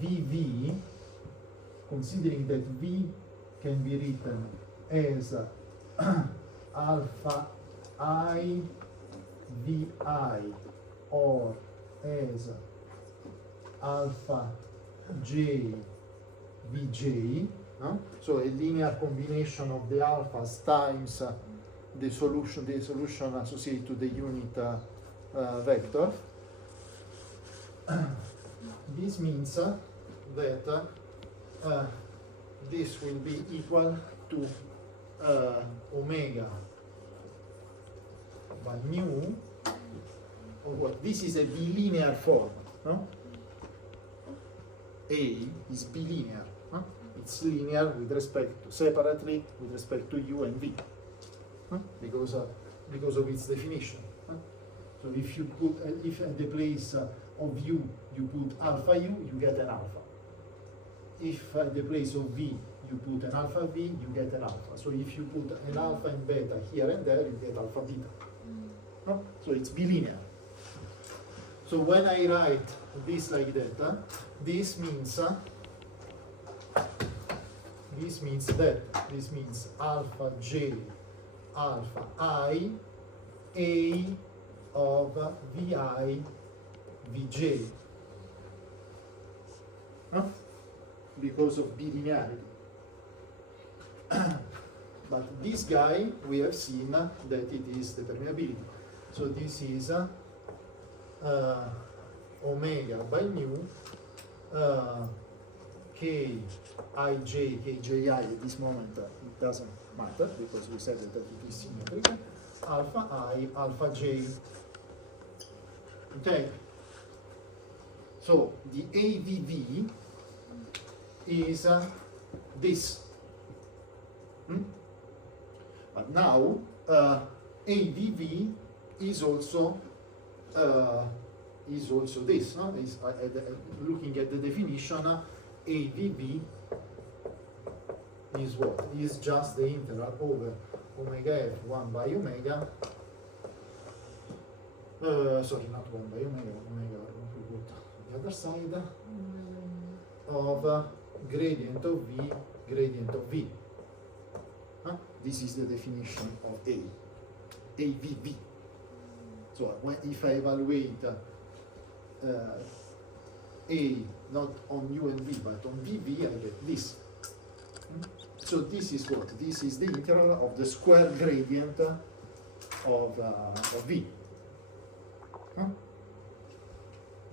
VV, considering that V can be written as alpha I VI or as alpha J Vj, no? So a linear combination of the alphas times the solution associated to the unit vector. This means that this will be equal to omega by mu, or what? This is a bilinear form, no? A is bilinear, huh? It's linear with respect to, separately with respect to u and v, huh? Because of its definition. Huh? So if you put, if at the place of u you put alpha u, you get an alpha. If at the place of v you put an alpha v, you get an alpha. So if you put an alpha and beta here and there, you get alpha beta. No? So it's bilinear. So when I write this like that, this means alpha j, alpha I, A of vi vj. Huh? Because of bilinearity. But this guy, we have seen that it is the permeability. So this is omega by mu kij, kji at this moment, it doesn't matter because we said that it is symmetric, alpha I, alpha j. Okay? So the AVV is this. But now AVV is also this. No? Looking at the definition, AVV is what? Is just the integral over omega f 1 by omega. Sorry, not 1 by omega, omega we put on the other side, of gradient of v, gradient of v. Huh? This is the definition of A, AVV. So if I evaluate A not on u and v, but on VV, I get this. So this is what? This is the integral of the square gradient of V. Huh?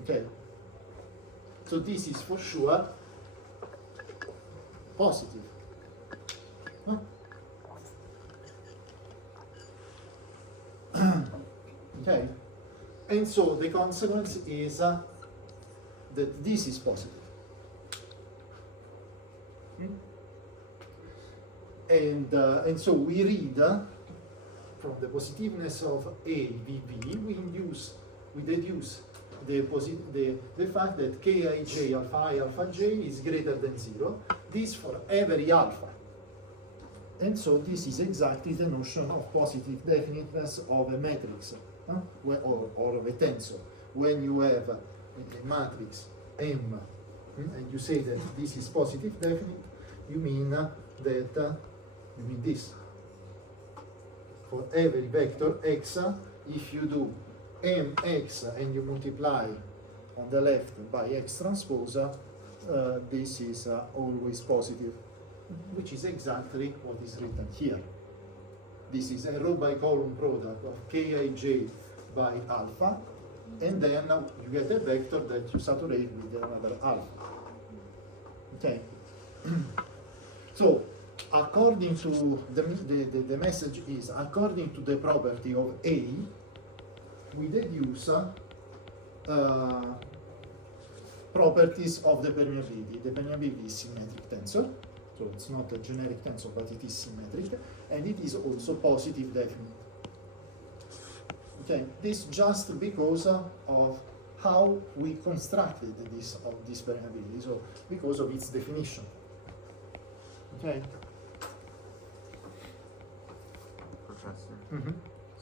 Okay. So this is for sure positive. Huh? Okay. And so the consequence is that this is positive. And so we read from the positiveness of AVV, we deduce the fact that Kij alpha I alpha j is greater than 0. This for every alpha. And so this is exactly the notion of positive definiteness of a matrix, or of a tensor. When you have a matrix M and you say that this is positive definite, you mean that you mean this. For every vector x, if you do mx and you multiply on the left by x transpose, this is always positive, which is exactly what is written here. This is a row by column product of Kij by alpha, and then you get a vector that you saturate with another alpha. Okay. So according to the message is, according to the property of A, we deduce properties of the permeability. The permeability is symmetric tensor, so it's not a generic tensor, but it is symmetric, and it is also positive definite. Okay, this just because of how we constructed this permeability, so because of its definition. Okay. Professor. Mm-hmm.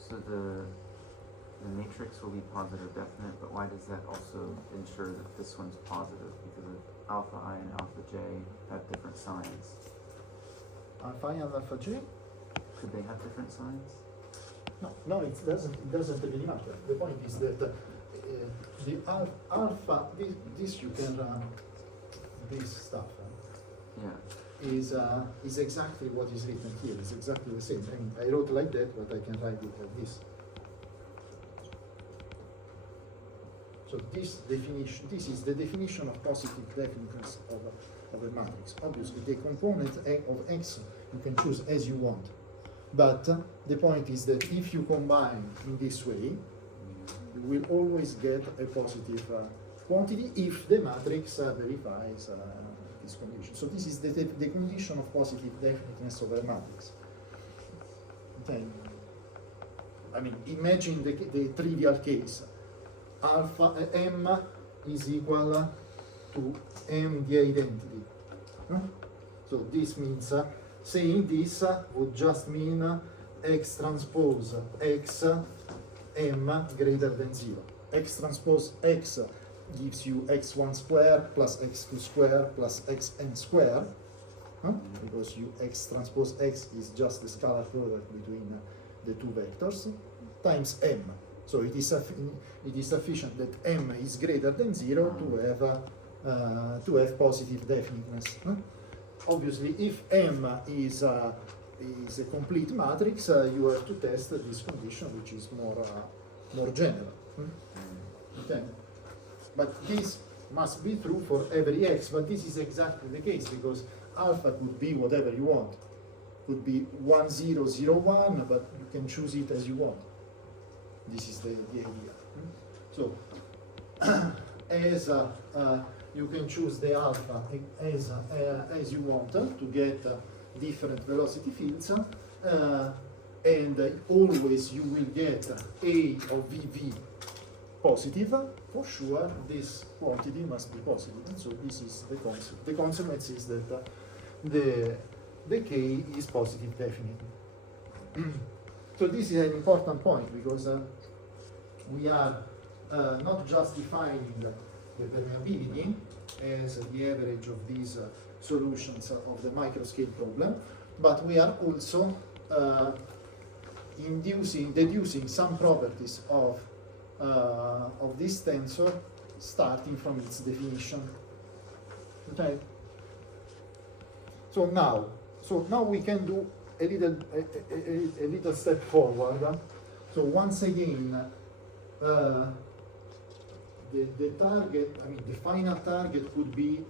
So the matrix will be positive definite, but why does that also ensure that this one's positive? Because of alpha I and alpha J have different signs. Alpha I and alpha J? Could they have different signs? No, it doesn't really matter. The point is that the alpha, this you can run, this stuff Yeah. is exactly what is written here. It's exactly the same. I mean, I wrote like that, but I can write it like this. So this is the definition of positive definiteness of a matrix. Obviously, the component of X you can choose as you want. But the point is that if you combine in this way, you will always get a positive quantity if the matrix verifies this condition. So this is the condition of positive definiteness of a matrix. Okay. I mean, imagine the trivial case. Alpha M is equal to M the identity. So this means saying this would just mean X transpose X M greater than 0. X transpose X gives you x1 square plus x2 square plus xn square, because you X transpose X is just the scalar product between the two vectors, times M. So it is sufficient that M is greater than 0 to have positive definiteness. Obviously, if M is a complete matrix, you have to test this condition, which is more general. Okay. But this must be true for every X, but this is exactly the case, because alpha could be whatever you want. Could be 1, 0, 0, 1, but you can choose it as you want. This is the idea. So, as you can choose the alpha as you want to get different velocity fields, and always you will get A of VV positive. For sure, this quantity must be positive. And so this is the concept. The consequence is that the K is positive definitely. So this is an important point, because we are not just defining the permeability as the average of these solutions of the microscale problem, but we are also deducing some properties of this tensor starting from its definition. Okay. So now we can do a little step forward. So once again, the target, I mean the final target could be,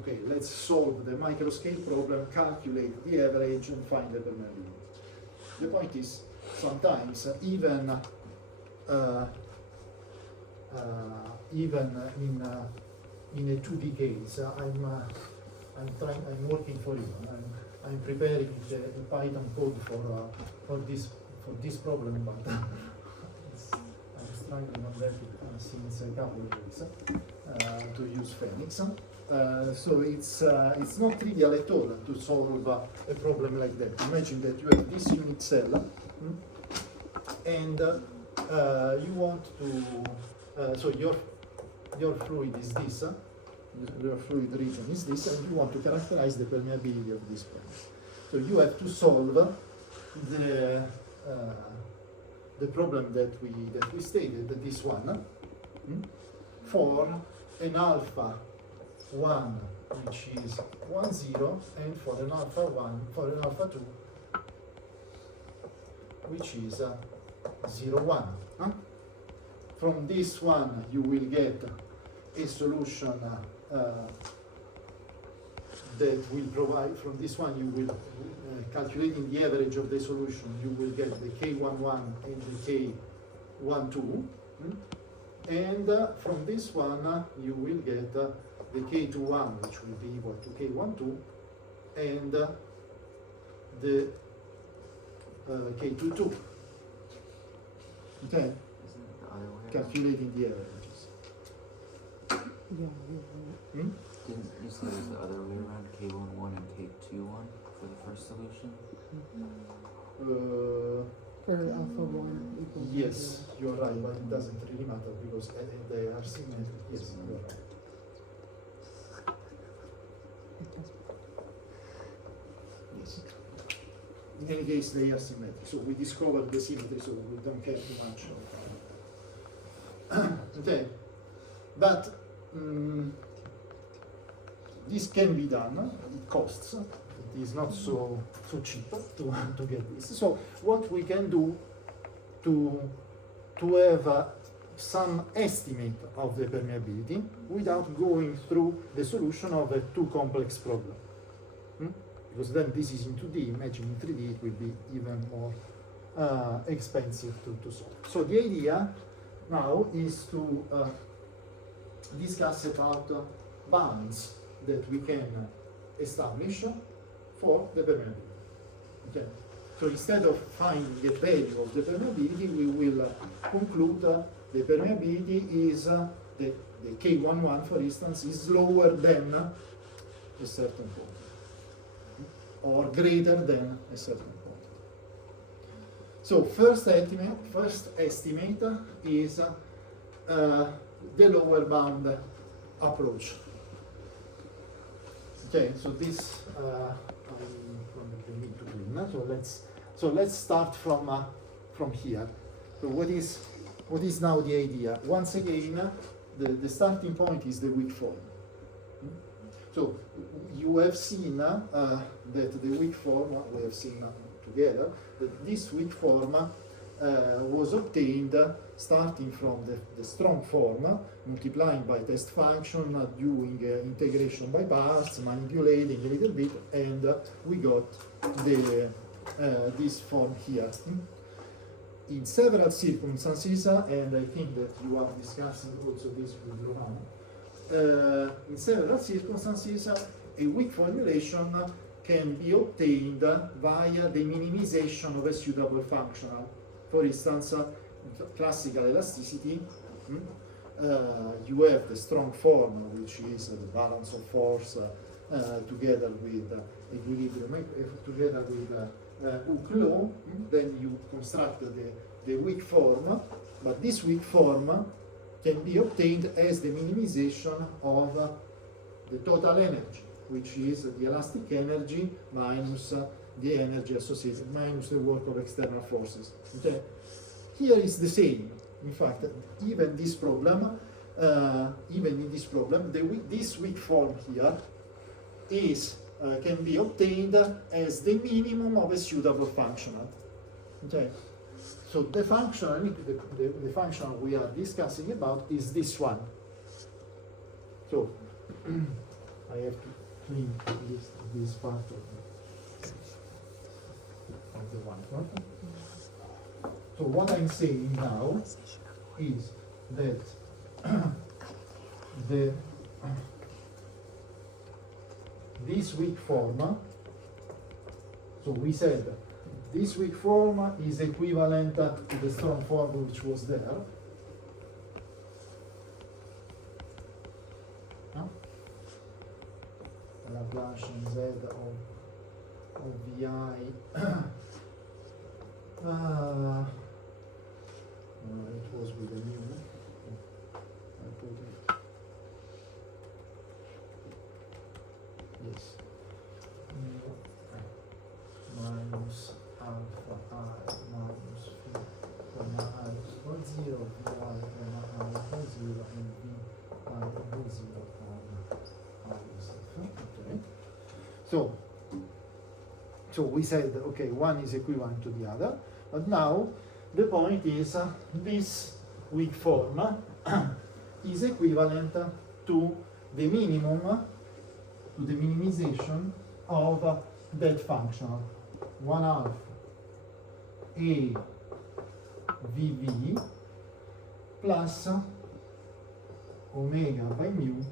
okay, let's solve the microscale problem, calculate the average and find the permeability. The point is, sometimes even in a 2D case, I'm working for you. I'm preparing the Python code for this problem, but I'm struggling on that since a couple of weeks to use Phoenix. So it's not trivial at all to solve a problem like that. Imagine that you have this unit cell, and you want to so your fluid is this. Your fluid region is this, and you want to characterize the permeability of this point. So you have to solve the problem that we stated, this one, for an alpha 1 which is 1, 0, and for an alpha 1, for an alpha 2 which is 0, 1. From this one you will get a solution that will provide, from this one you will, calculating the average of the solution, you will get the K11 and the K12, and from this one you will get the K21, which will be equal to K12, and the K22. Okay? Isn't it the other way around? Calculating the averages. Yeah. Didn't you say it was the other way around, K11 and K21? for the first solution? For alpha 1 equals Yes, you're right, but it doesn't really matter because they are symmetric. Yes, you're right. Yes. In any case, they are symmetric. So we discovered the symmetry, so we don't care too much. Okay, but this can be done. It costs. It is not so cheap to get this. So what we can do to have some estimate of the permeability without going through the solution of a too complex problem. Because then this is in 2D, imagine in 3D it will be even more expensive to solve. So the idea now is to discuss about bounds that we can establish for the permeability. Okay. So instead of finding the value of the permeability, we will conclude the permeability is the K11, for instance, is lower than a certain point, or greater than a certain point. So first estimate is the lower bound approach. Okay, so this I probably need to clean. So let's start from here. So what is now the idea? Once again, the starting point is the weak form. So you have seen that the weak form, we have seen together, that this weak form was obtained starting from the strong form, multiplying by test function, doing integration by parts, manipulating a little bit, and we got this form here. In several circumstances, and I think that you are discussing also this with Roman, in several circumstances, a weak formulation can be obtained via the minimization of a suitable functional. For instance, classical elasticity, you have the strong form, which is the balance of force together with equilibrium, together with Hooke law. Then you construct the weak form, but this weak form can be obtained as the minimization of the total energy, which is the elastic energy minus the energy associated, minus the work of external forces. Okay? Here is the same. In fact, even this problem, this weak form here is can be obtained as the minimum of a suitable functional. Okay? So the functional, the functional we are discussing about is this one. So I have to clean this part of the one. So what I'm saying now is that this weak form, so we said this weak form is equivalent to the strong form which was there. Laplacian Z of VI. It was with a mu. I put it. Yes. Minus alpha I minus phi comma I equals 0, Vi comma I equals 0, and Vi equals 0 on I itself. Okay. So we said, okay, one is equivalent to the other, but now the point is this weak form is equivalent to the minimum, to the minimization of that function, 1/2 A VV plus omega by mu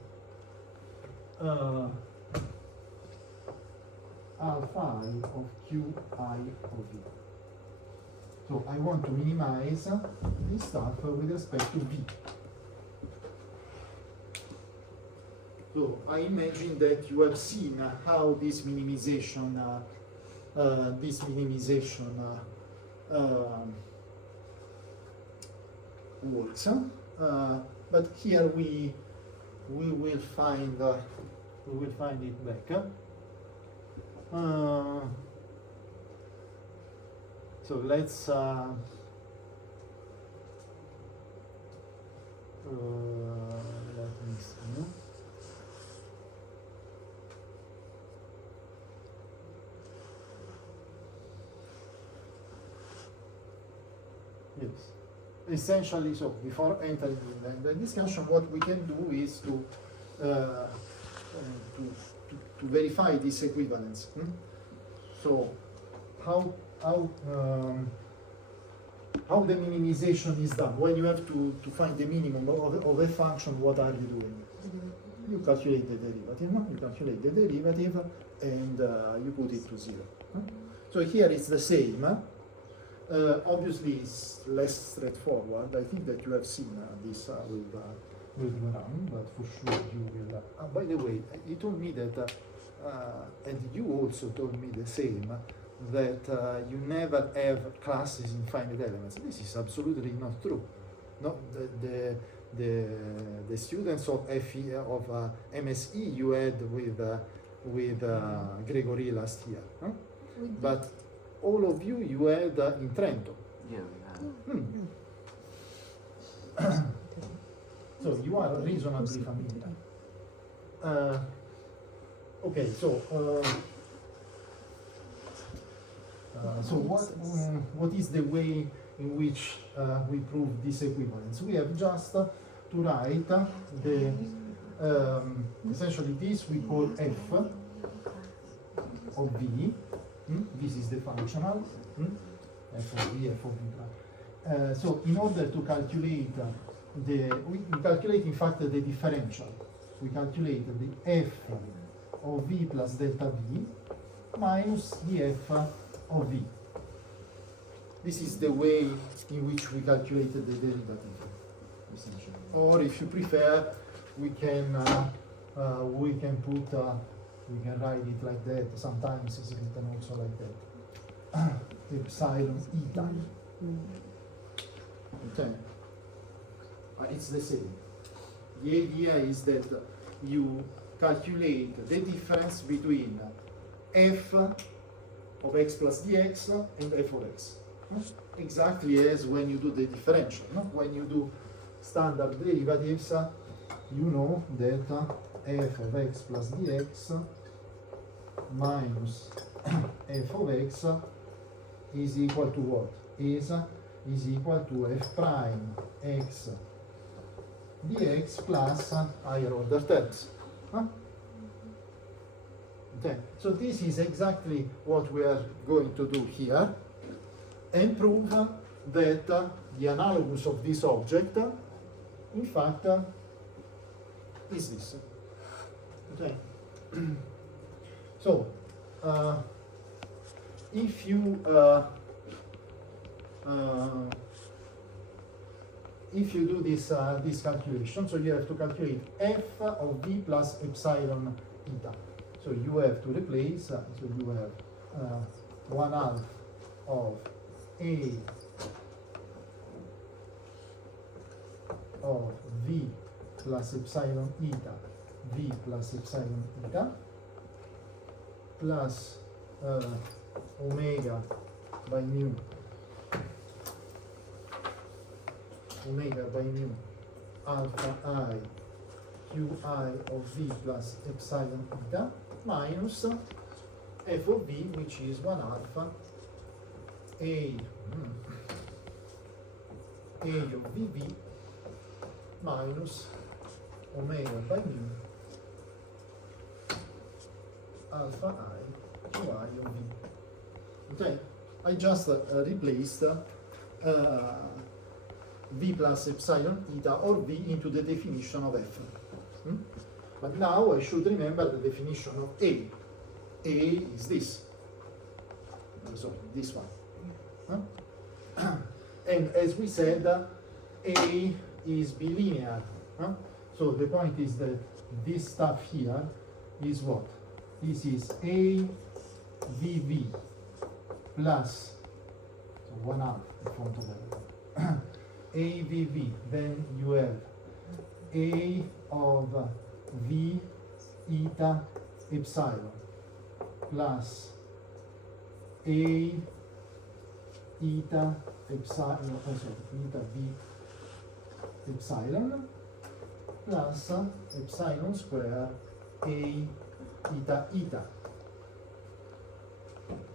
alpha I of QI of V. So I want to minimize this stuff with respect to V. So I imagine that you have seen how this minimization this minimization works. But here we will find it back. So let's let me see. Yes. Essentially, so before entering in the discussion, what we can do is to verify this equivalence. So how the minimization is done? When you have to find the minimum of a function, what are you doing? You calculate the derivative, no? You calculate the derivative and you put it to 0. So here it's the same. Obviously, it's less straightforward. I think that you have seen this with Varane, but for sure you will. By the way, you told me that, and you also told me the same, that you never have classes in finite elements. This is absolutely not true. No, the students of FE of MSE you had with Gregory last year, huh? But all of you had in Trento. Yeah, we have. So you are reasonably familiar. Okay, so what is the way in which we prove this equivalence? We have just to write the essentially this we call f of v. This is the functional f of v, f of v. So in order to calculate we calculate in fact the differential. We calculate the f of v plus delta v minus the f of v. This is the way in which we calculated the derivative, essentially. Or if you prefer, we can write it like that. Sometimes it's written also like that. Epsilon eta. Okay. It's the same. The idea is that you calculate the difference between f of x plus dx and f of x. Exactly as when you do the differential. When you do standard derivatives, you know that f of x plus dx minus f of x is equal to what? Is equal to f prime x dx plus higher order terms. Okay, so this is exactly what we are going to do here and prove that the analogous of this object, in fact, is this. Okay. So, if you do this calculation, so you have to calculate f of v plus epsilon eta. So you have to replace, so you have 1/2 of a of v plus epsilon eta, v plus epsilon eta, plus omega by mu, alpha I qi of v plus epsilon eta minus f of v, which is 1/2 a of vv minus omega by mu alpha I qi of v. Okay, I just replaced v plus epsilon eta or v into the definition of f. But now I should remember the definition of A. A is this. So this one. And as we said, A is bilinear. So the point is that this stuff here is what? This is A VV plus, so 1/2 in front of everyone, AVV, then you have A of V eta epsilon plus A eta epsilon, eta V epsilon plus epsilon square A eta eta.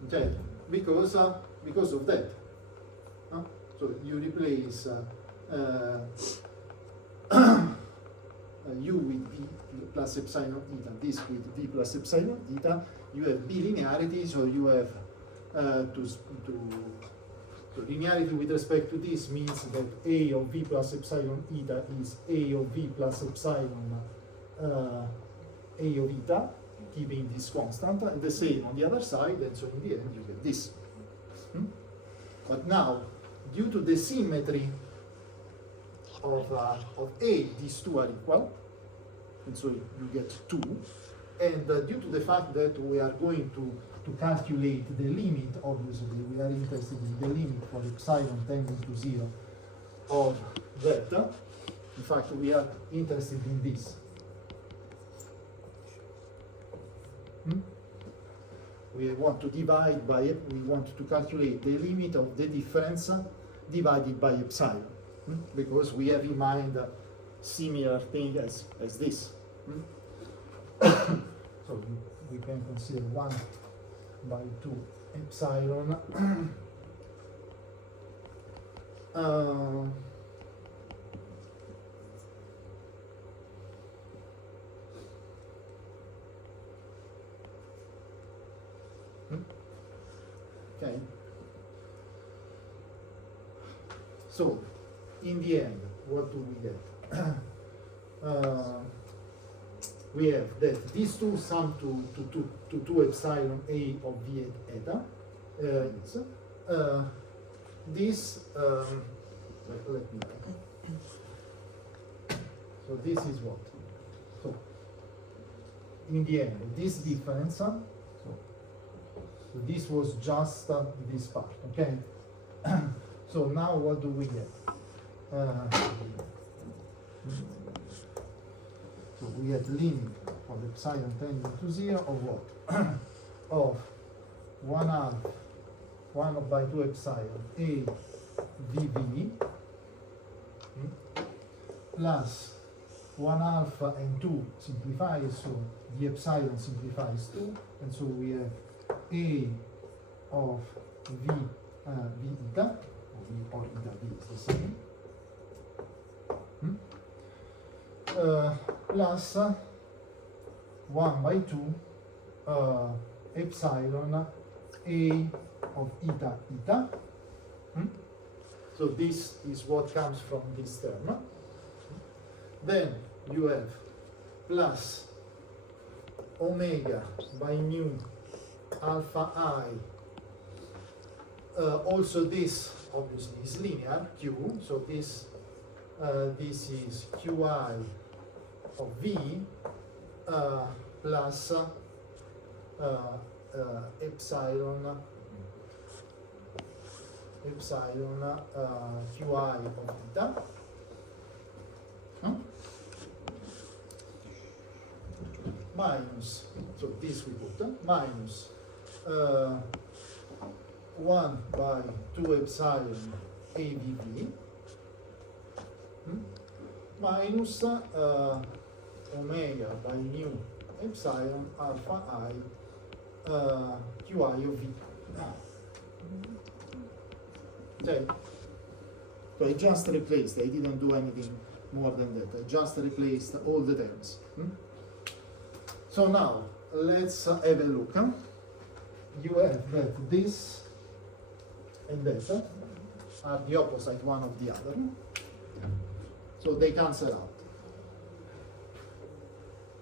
Okay, because of that. So you replace U with V plus epsilon eta, this with V plus epsilon eta. You have bilinearity, so you have so linearity with respect to this means that A of V plus epsilon eta is A of V plus epsilon A of eta, keeping this constant, and the same on the other side, and so in the end you get this. But now, due to the symmetry of A, these two are equal, and so you get 2, and due to the fact that we are going to calculate the limit, obviously we are interested in the limit for epsilon tending to 0 of that. In fact, we are interested in this. We want to divide by it, we want to calculate the limit of the difference divided by epsilon, because we have in mind a similar thing as this. So we can consider 1/2 epsilon okay. So in the end, what do we get? We have that these two sum to 2 epsilon A of V et eta is this let me so this is what, so in the end this difference, so this was just this part, okay. So now what do we get? So we have limit for the epsilon tending to 0 of what? Of 1/2 epsilon A VV plus 1/2 and 2 simplifies, so the epsilon simplifies 2, and so we have A of V eta, or eta V is the same, plus 1/2 epsilon A of eta eta. So this is what comes from this term. Then you have plus omega by mu alpha I. Also this obviously is linear, Q, so this is Qi of V plus epsilon Qi of theta. Minus, so this we put, minus 1/2 epsilon ABV minus omega by mu epsilon alpha I Qi of V. Okay. So I just replaced, I didn't do anything more than that. I just replaced all the terms. So now, let's have a look. You have that this and that are the opposite one of the other. So they cancel out.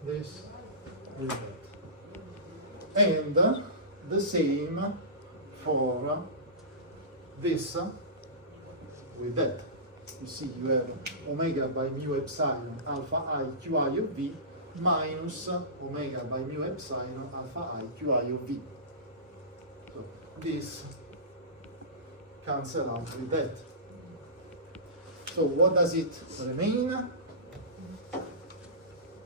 This with that. And the same for this with that. You see, you have omega by mu epsilon alpha I Qi of V minus omega by mu epsilon alpha I Qi of V. So this cancel out with that. So what does it remain?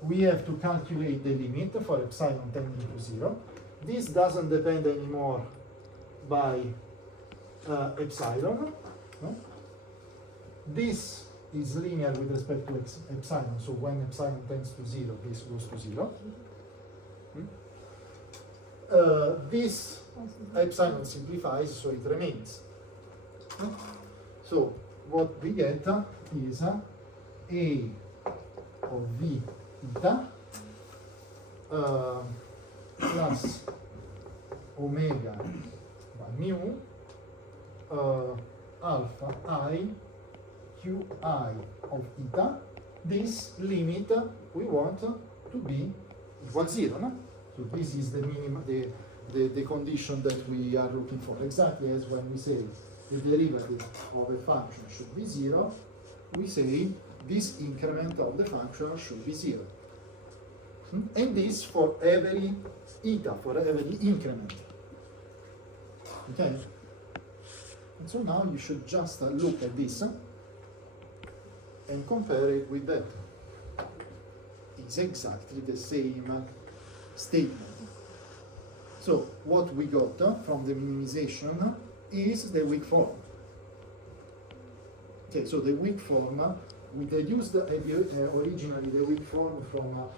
We have to calculate the limit for epsilon tending to 0. This doesn't depend anymore by epsilon. No? This is linear with respect to epsilon, so when epsilon tends to 0, this goes to 0. This epsilon simplifies, so it remains. So what we get is A of V eta plus omega by mu alpha I qi of eta. This limit we want to be equal 0, no? So this is the minimum, the condition that we are looking for. Exactly as when we say the derivative of a function should be 0, we say this increment of the function should be 0. And this for every eta, for every increment. Okay? And so now you should just look at this and compare it with that. It's exactly the same statement. So what we got from the minimization is the weak form. Okay, so the weak form, we deduced originally the weak form from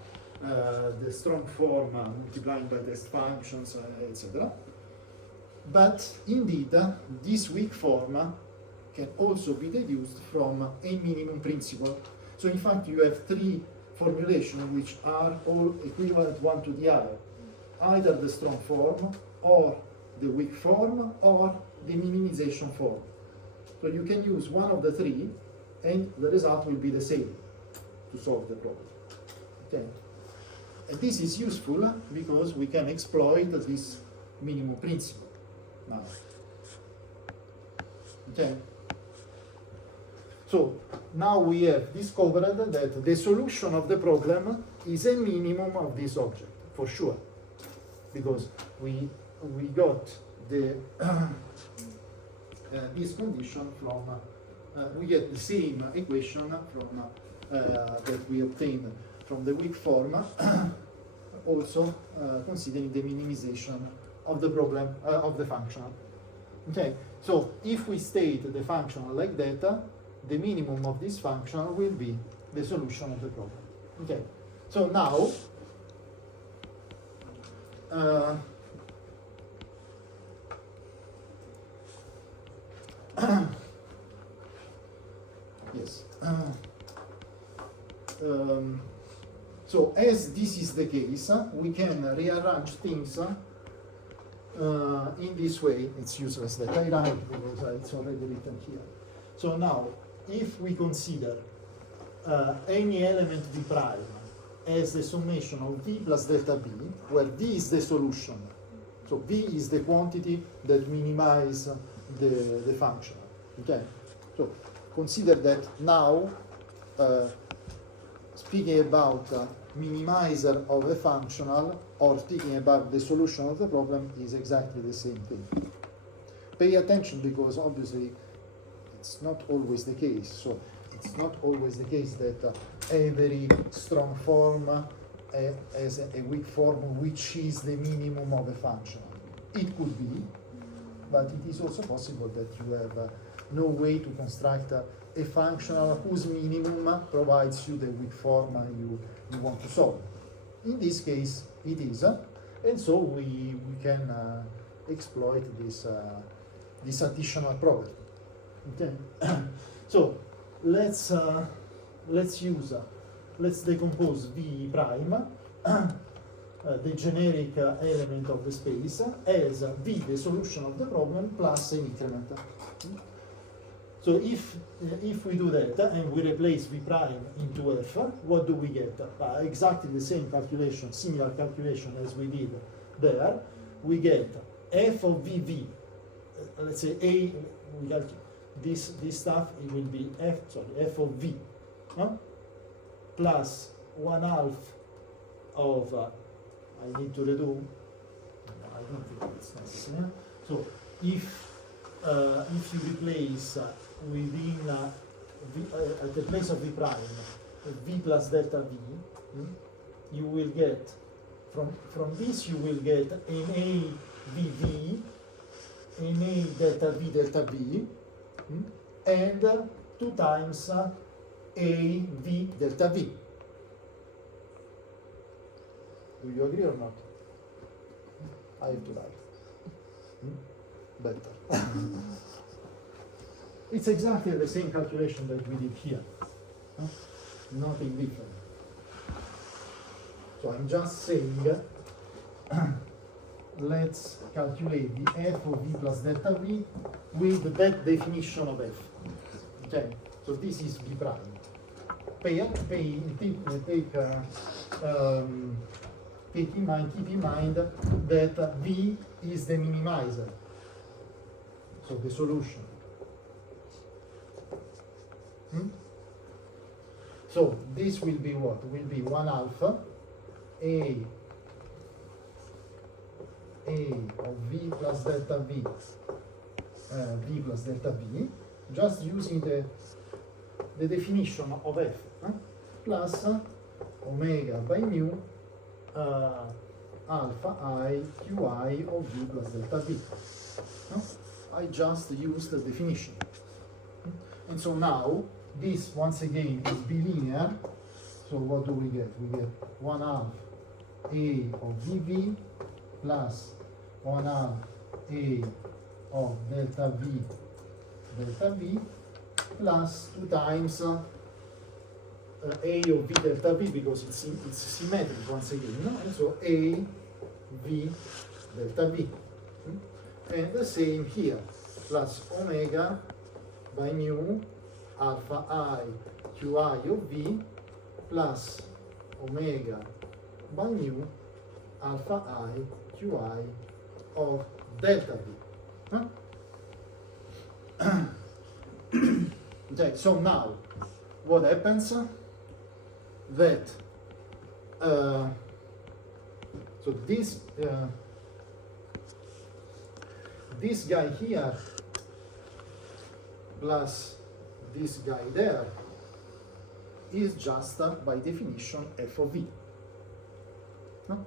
the strong form multiplying by test functions, etc. But indeed, this weak form can also be deduced from a minimum principle. So in fact, you have three formulations which are all equivalent one to the other. Either the strong form, or the weak form, or the minimization form. So you can use one of the three, and the result will be the same to solve the problem. Okay? And this is useful because we can exploit this minimum principle now. Okay? So now we have discovered that the solution of the problem is a minimum of this object, for sure, because we got the this condition from we get the same equation from that we obtained from the weak form, also considering the minimization of the problem of the function. Okay, so if we state the function like that, the minimum of this function will be the solution of the problem. Okay, so now yes. So as this is the case, we can rearrange things in this way. It's useless that I write because it's already written here. So now, if we consider any element V prime as the summation of V plus delta B, where V is the solution, so V is the quantity that minimizes the function. Okay, so consider that now, speaking about minimizer of a functional or speaking about the solution of the problem is exactly the same thing. Pay attention because obviously it's not always the case. So it's not always the case that every strong form has a weak form which is the minimum of a function. It could be, but it is also possible that you have no way to construct a functional whose minimum provides you the weak form you want to solve. In this case, it is, and so we can exploit this additional property. Okay, so let's decompose V prime, the generic element of the space, as V, the solution of the problem, plus an increment. So if we do that and we replace V prime into F, what do we get? Exactly the same calculation, similar calculation as we did there. We get F of VV, let's say A, we calculate this stuff, it will be F of V, plus 1/2 of, I need to redo, I don't think it's necessary. So if if you replace within at the place of v prime v plus delta v, you will get from this you will get na vv, na delta v, and 2 times a v delta v. Do you agree or not? I have to write. Better. It's exactly the same calculation that we did here. Nothing different. So I'm just saying, let's calculate the f of v plus delta v with that definition of f. Okay, so this is v prime. Keep in mind that v is the minimizer, so the solution. So this will be what? Will be 1 alpha a of v plus delta v, v plus delta v, just using the definition of f, plus omega by mu alpha I qi of v plus delta v. I just used the definition. And so now, this once again is bilinear. So what do we get? We get 1 half a of vv plus 1 half a of delta v plus 2 times a of v delta v, because it's symmetric once again, and so a v delta v. And the same here, plus omega by mu alpha I qi of v plus omega by mu alpha I qi of delta v. Okay, so now what happens? That so this guy here plus this guy there is just by definition f of v. No?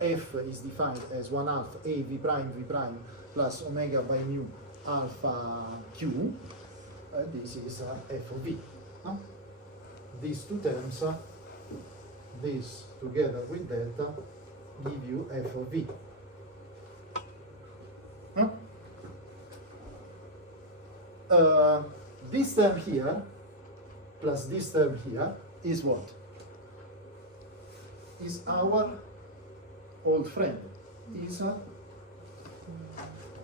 F is defined as 1 half a v prime plus omega by mu alpha q, and this is f of v. No? These two terms, this together with that, give you f of v. No? This term here plus this term here is what? Is our old friend. Is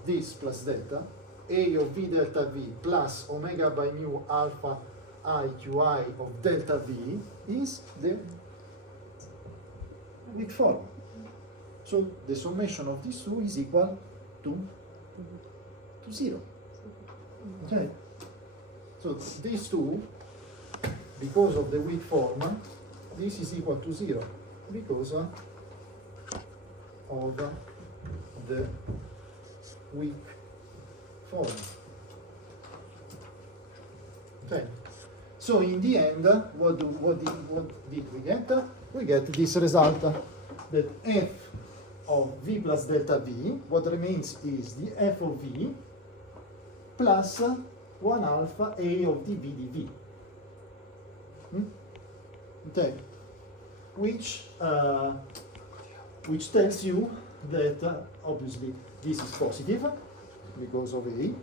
this plus delta, a of v delta v plus omega by mu alpha I qi of delta v is the weak form. So the summation of these two is equal to 0. Okay. So these two, because of the weak form, this is equal to 0 because of the weak form. Okay. So in the end, what did we get? We get this result that f of v plus delta v, what remains is the f of v plus 1 alpha a of dv dv. Okay, which tells you that obviously this is positive because of a,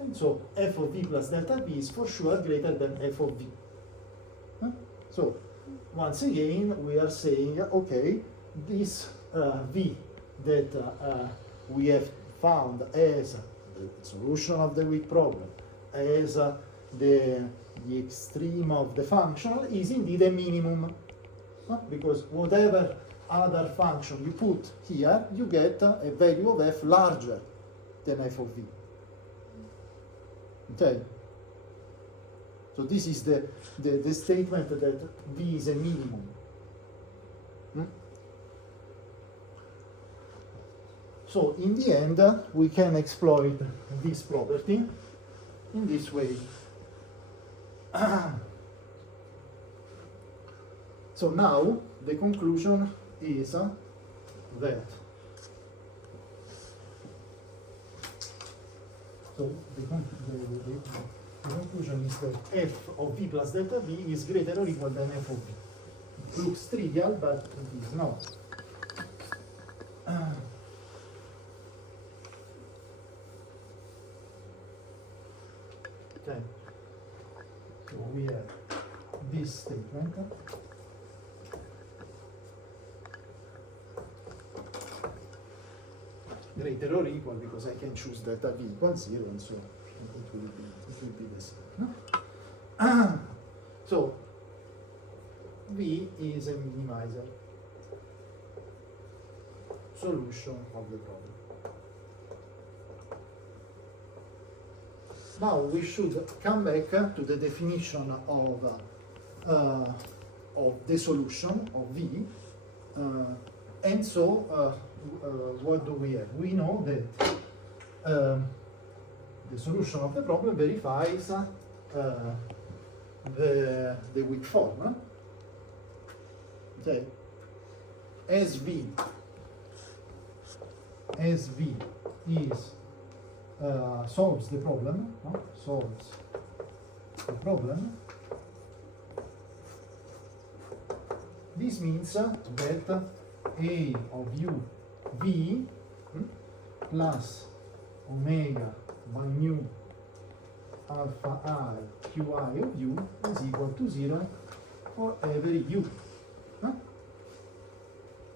and so f of v plus delta v is for sure greater than f of v. So once again we are saying, okay, this v that we have found as the solution of the weak problem, as the extreme of the function, is indeed a minimum, because whatever other function you put here, you get a value of f larger than f of v. Okay? So this is the statement that v is a minimum. So in the end, we can exploit this property in this way. So now the conclusion is that. So the conclusion is that f of v plus delta v is greater or equal than f of v. It looks trivial, but it is not. Okay. So we have this statement. Greater or equal, because I can choose delta v equals 0, and so it will be the same. No? So v is a minimizer solution of the problem. Now we should come back to the definition of the solution of v, and so what do we have? We know that the solution of the problem verifies the weak form. Okay, as v is solves the problem, no? Solves the problem. This means that a of u v plus omega by mu alpha I qi of u is equal to 0 for every u. Huh?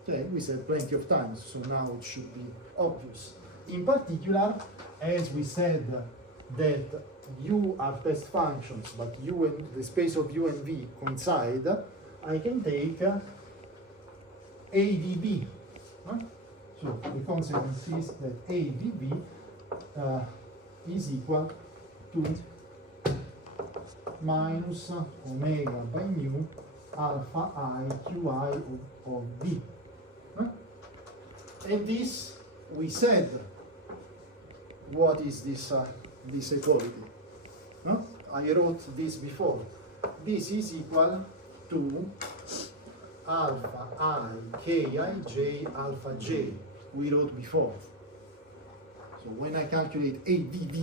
Okay, we said plenty of times, so now it should be obvious. In particular, as we said that u are test functions, but u and the space of u and v coincide, I can take a dv. Huh? So the consequence is that a dv is equal to minus omega by mu alpha I qi of v. Huh? And this, we said, what is this this equality? No? I wrote this before. This is equal to alpha I ki j alpha j. We wrote before. So when I calculate ADV,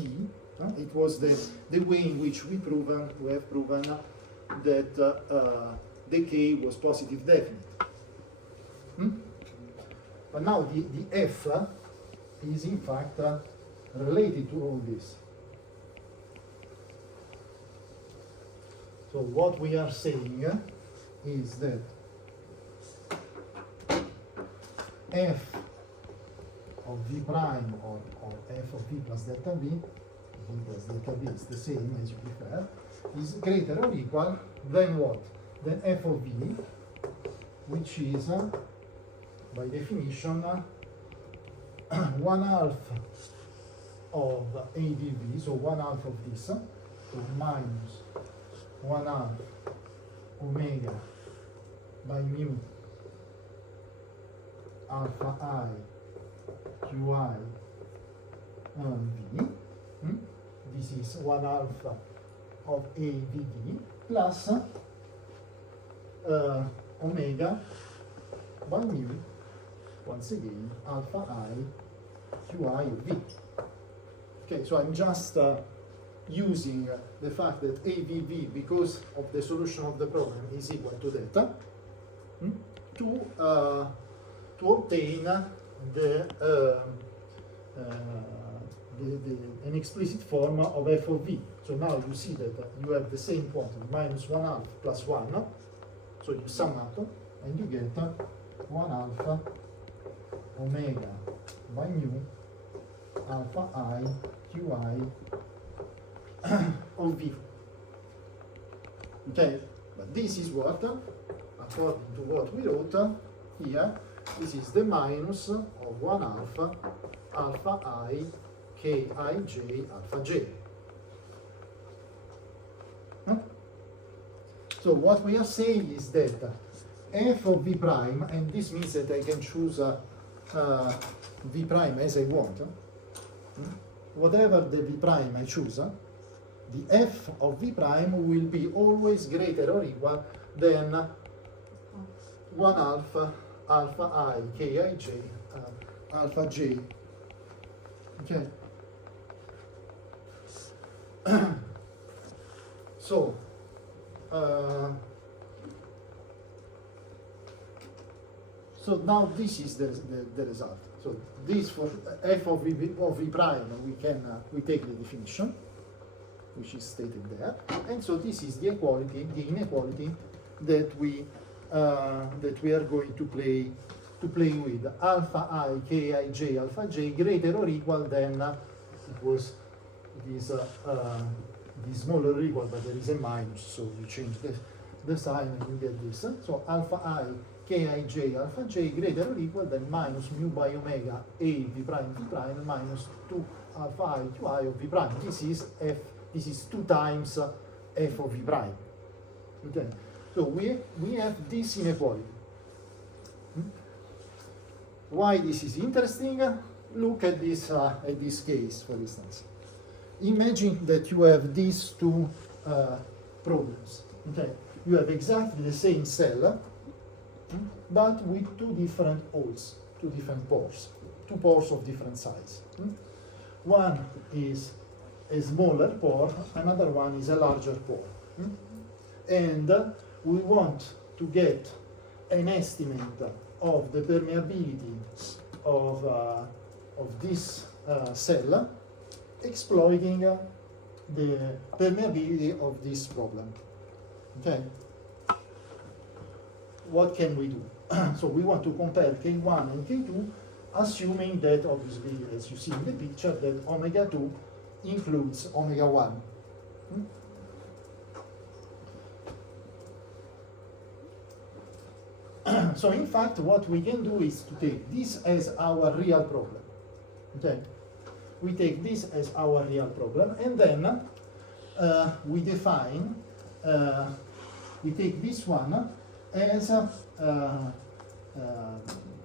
it was the way in which we have proven that the k was positive definite. But now the f is in fact related to all this. So what we are saying is that f of v prime or f of v plus delta v plus delta v is the same as you prefer, is greater or equal than what? Than f of v, which is by definition 1/2 of AdV, so 1/2 of this, so minus 1/2 omega by mu alpha I qi v. This is 1/2 of AdV plus omega by mu, once again, alpha I qi of v. Okay, so I'm just using the fact that AVV, because of the solution of the problem, is equal to delta, to obtain an explicit form of f of v. So now you see that you have the same quantity, minus 1/2 plus 1, so you sum up and you get 1/2 omega by mu alpha I qi of v. Okay, but this is what, according to what we wrote here, this is the minus of 1/2 alpha I ki j alpha j. Huh? So what we are saying is that f of v prime, and this means that I can choose v prime as I want, whatever the v prime I choose, the f of v prime will be always greater or equal than 1 alpha I k I j alpha j. Okay. So so now this is the result. So this for f of v prime we take the definition, which is stated there, and so this is the inequality that we are going to play with. Alpha I k I j alpha j greater or equal than it was this smaller or equal, but there is a minus, so you change the sign and you get this. So alpha I kij alpha j greater or equal than minus mu by omega a v prime minus 2 alpha I qi of v prime. This is 2 times f of v prime. Okay, so we have this inequality. Why this is interesting? Look at this case, for instance. Imagine that you have these two problems. Okay, you have exactly the same cell, but with two different holes, two different pores, two pores of different size. One is a smaller pore, another one is a larger pore. And we want to get an estimate of the permeability of this cell, exploiting the permeability of this problem. Okay? What can we do? So we want to compare K1 and K2, assuming that, obviously, as you see in the picture, that omega 2 includes omega 1. So in fact, what we can do is to take this as our real problem. Okay? We take this as our real problem, and then we define, we take this one as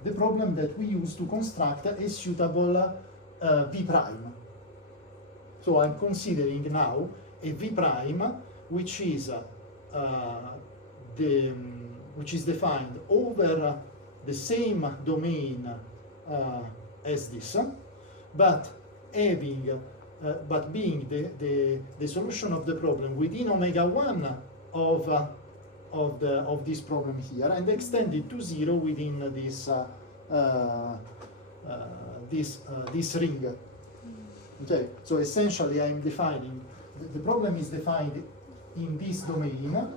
the problem that we use to construct a suitable V prime. So I'm considering now a V prime which is defined over the same domain as this, but having but being the solution of the problem within omega 1 of this problem here, and extended to 0 within this ring. Okay, so essentially I'm defining the problem is defined in this domain.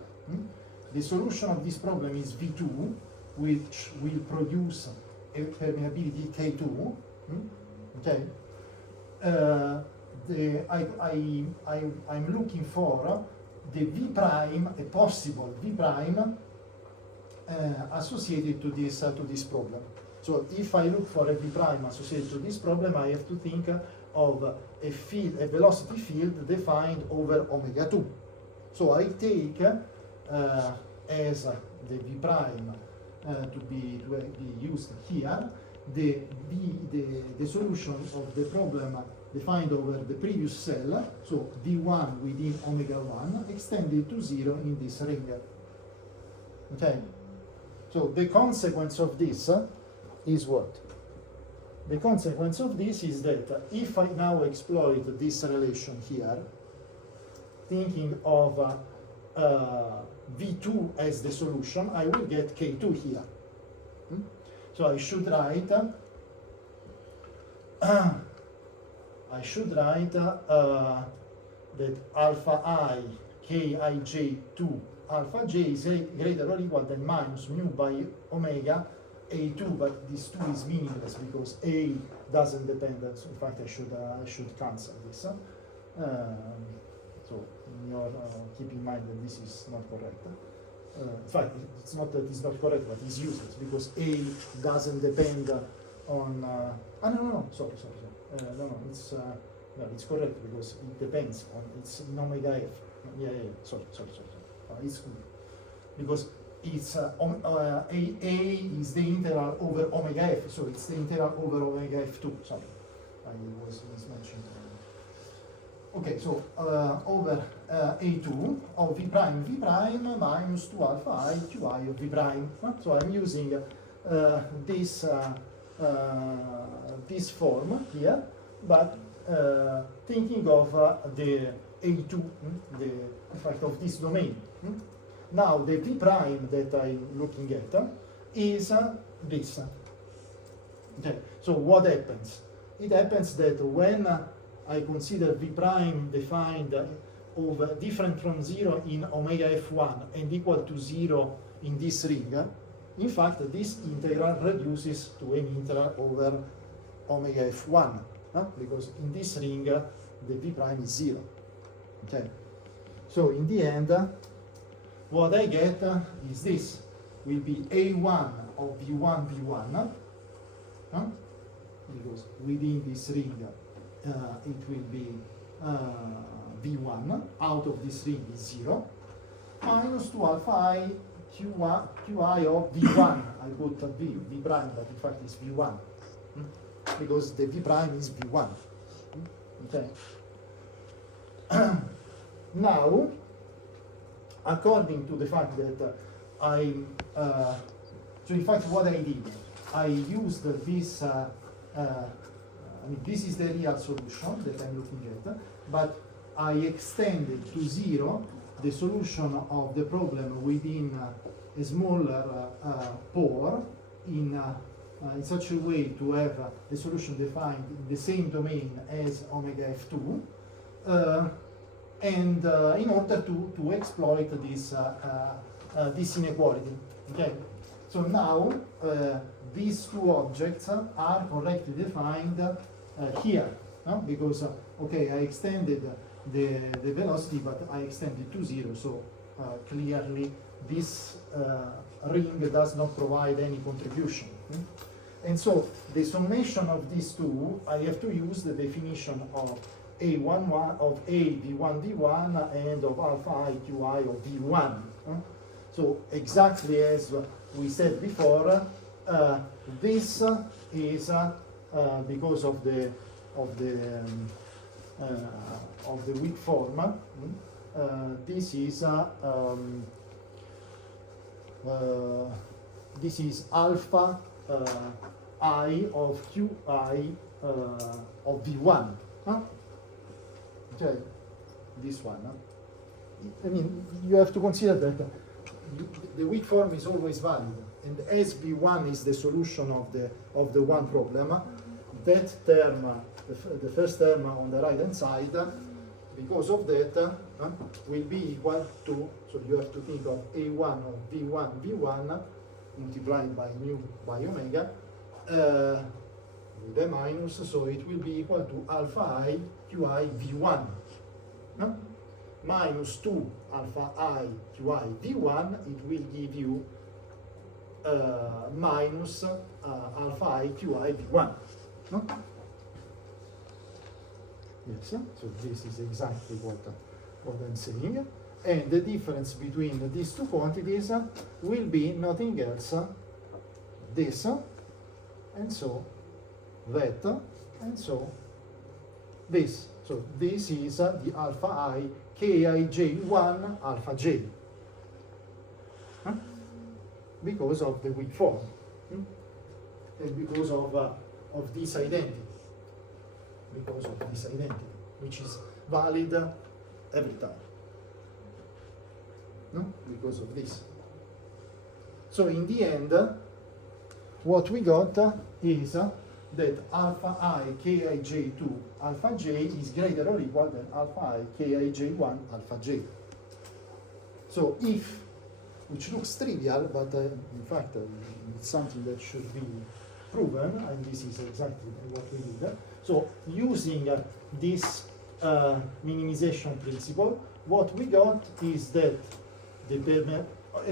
The solution of this problem is V2, which will produce a permeability K2. Okay. I'm looking for the V prime, a possible V prime associated to this problem. So if I look for a V prime associated to this problem, I have to think of a velocity field defined over omega 2. So I take as the V prime to be used here the solution of the problem defined over the previous cell, so V1 within omega 1 extended to 0 in this ring. Okay? So the consequence of this is what? The consequence of this is that if I now exploit this relation here, thinking of V2 as the solution, I will get K2 here. So I should write that alpha I kij2 alpha j is greater or equal than minus mu by omega A2, but this 2 is meaningless because A doesn't depend. So in fact, I should cancel this. So keep in mind that this is not correct. In fact, it's not that it's not correct, but it's useless because A doesn't depend on. Sorry. It's correct because it depends on. It's in omega f. Yeah. Sorry. It's good because it's A is the integral over omega f, so it's the integral over omega f2. Sorry, I was mismentioned. Okay, so over A2 of v prime minus 2 alpha I qi of v prime. So I'm using this form here, but thinking of the A2, the fact of this domain. Now the v prime that I'm looking at is this. Okay, so what happens? It happens that when I consider v prime defined over different from 0 in omega f1 and equal to 0 in this ring, in fact this integral reduces to an integral over omega f1, because in this ring the v prime is 0. Okay, so in the end what I get is this will be a1 of v1 because within this ring it will be v1 out of this ring is 0 minus 2 alpha I qi of v1. I put v prime, but in fact it's v1 because the v prime is v1. Okay. Now, according to the fact that so in fact what I did, I used this, I mean this is the real solution that I'm looking at, but I extended to 0 the solution of the problem within a smaller pore in such a way to have the solution defined in the same domain as omega f2, and in order to exploit this inequality. Okay, so now these two objects are correctly defined here, no? Because okay, I extended the velocity, but I extended to 0, so clearly this ring does not provide any contribution. And so the summation of these two, I have to use the definition of A11 of A v1 d1 and of alpha I qi of v1. So exactly as we said before, this is because of the weak form. This is alpha I of qi of v1. Okay, this one. I mean, you have to consider that the weak form is always valid, and as v1 is the solution of the one problem, that term, the first term on the right hand side, because of that, will be equal to, so you have to think of a1 of v1 multiplied by mu by omega with a minus, so it will be equal to alpha I qi v1 minus 2 alpha I qi v1. It will give you minus alpha I qi v1. No? Yes, so this is exactly what I'm saying. And the difference between these two quantities will be nothing else this, and so that, and so this. So this is the alpha I kij1 alpha j, because of the weak form, and because of this identity, which is valid every time. No? Because of this. So in the end, what we got is that alpha I kij2 alpha j is greater or equal than alpha I kij1 alpha j. So if, which looks trivial, but in fact it's something that should be proven, and this is exactly what we did. So using this minimization principle, what we got is that and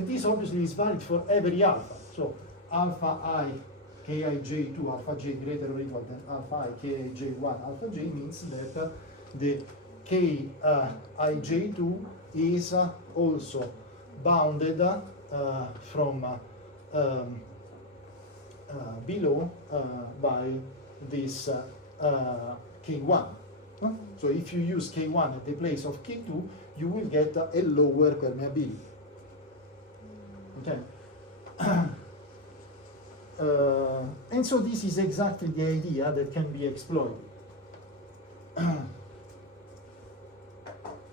this obviously is valid for every alpha. So alpha I kij2 alpha j greater or equal than alpha I kij1 alpha j means that the kij2 is also bounded from below by this K1. Huh? So if you use K1 at the place of K2, you will get a lower permeability. Okay. And so this is exactly the idea that can be exploited.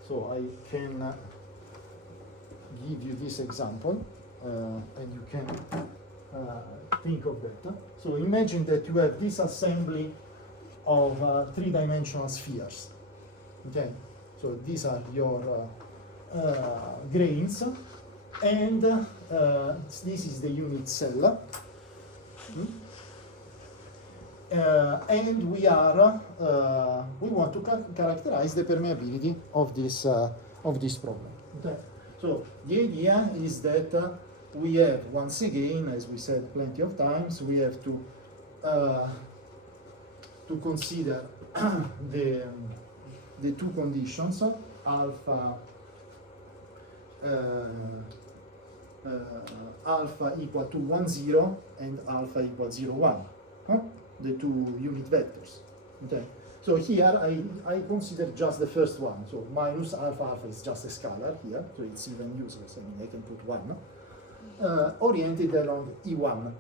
So I can give you this example, and you can think of that. So imagine that you have this assembly of three-dimensional spheres. Okay, so these are your grains, and this is the unit cell. And we want to characterize the permeability of this problem. Okay. So the idea is that we have, once again, as we said plenty of times, we have to consider the two conditions, alpha equal to 1, 0 and alpha equal 0, 1. Huh? The two unit vectors. Okay. So here I consider just the first one. So minus alpha is just a scalar here, so it's even useless. I mean, I can put 1. Oriented along E1.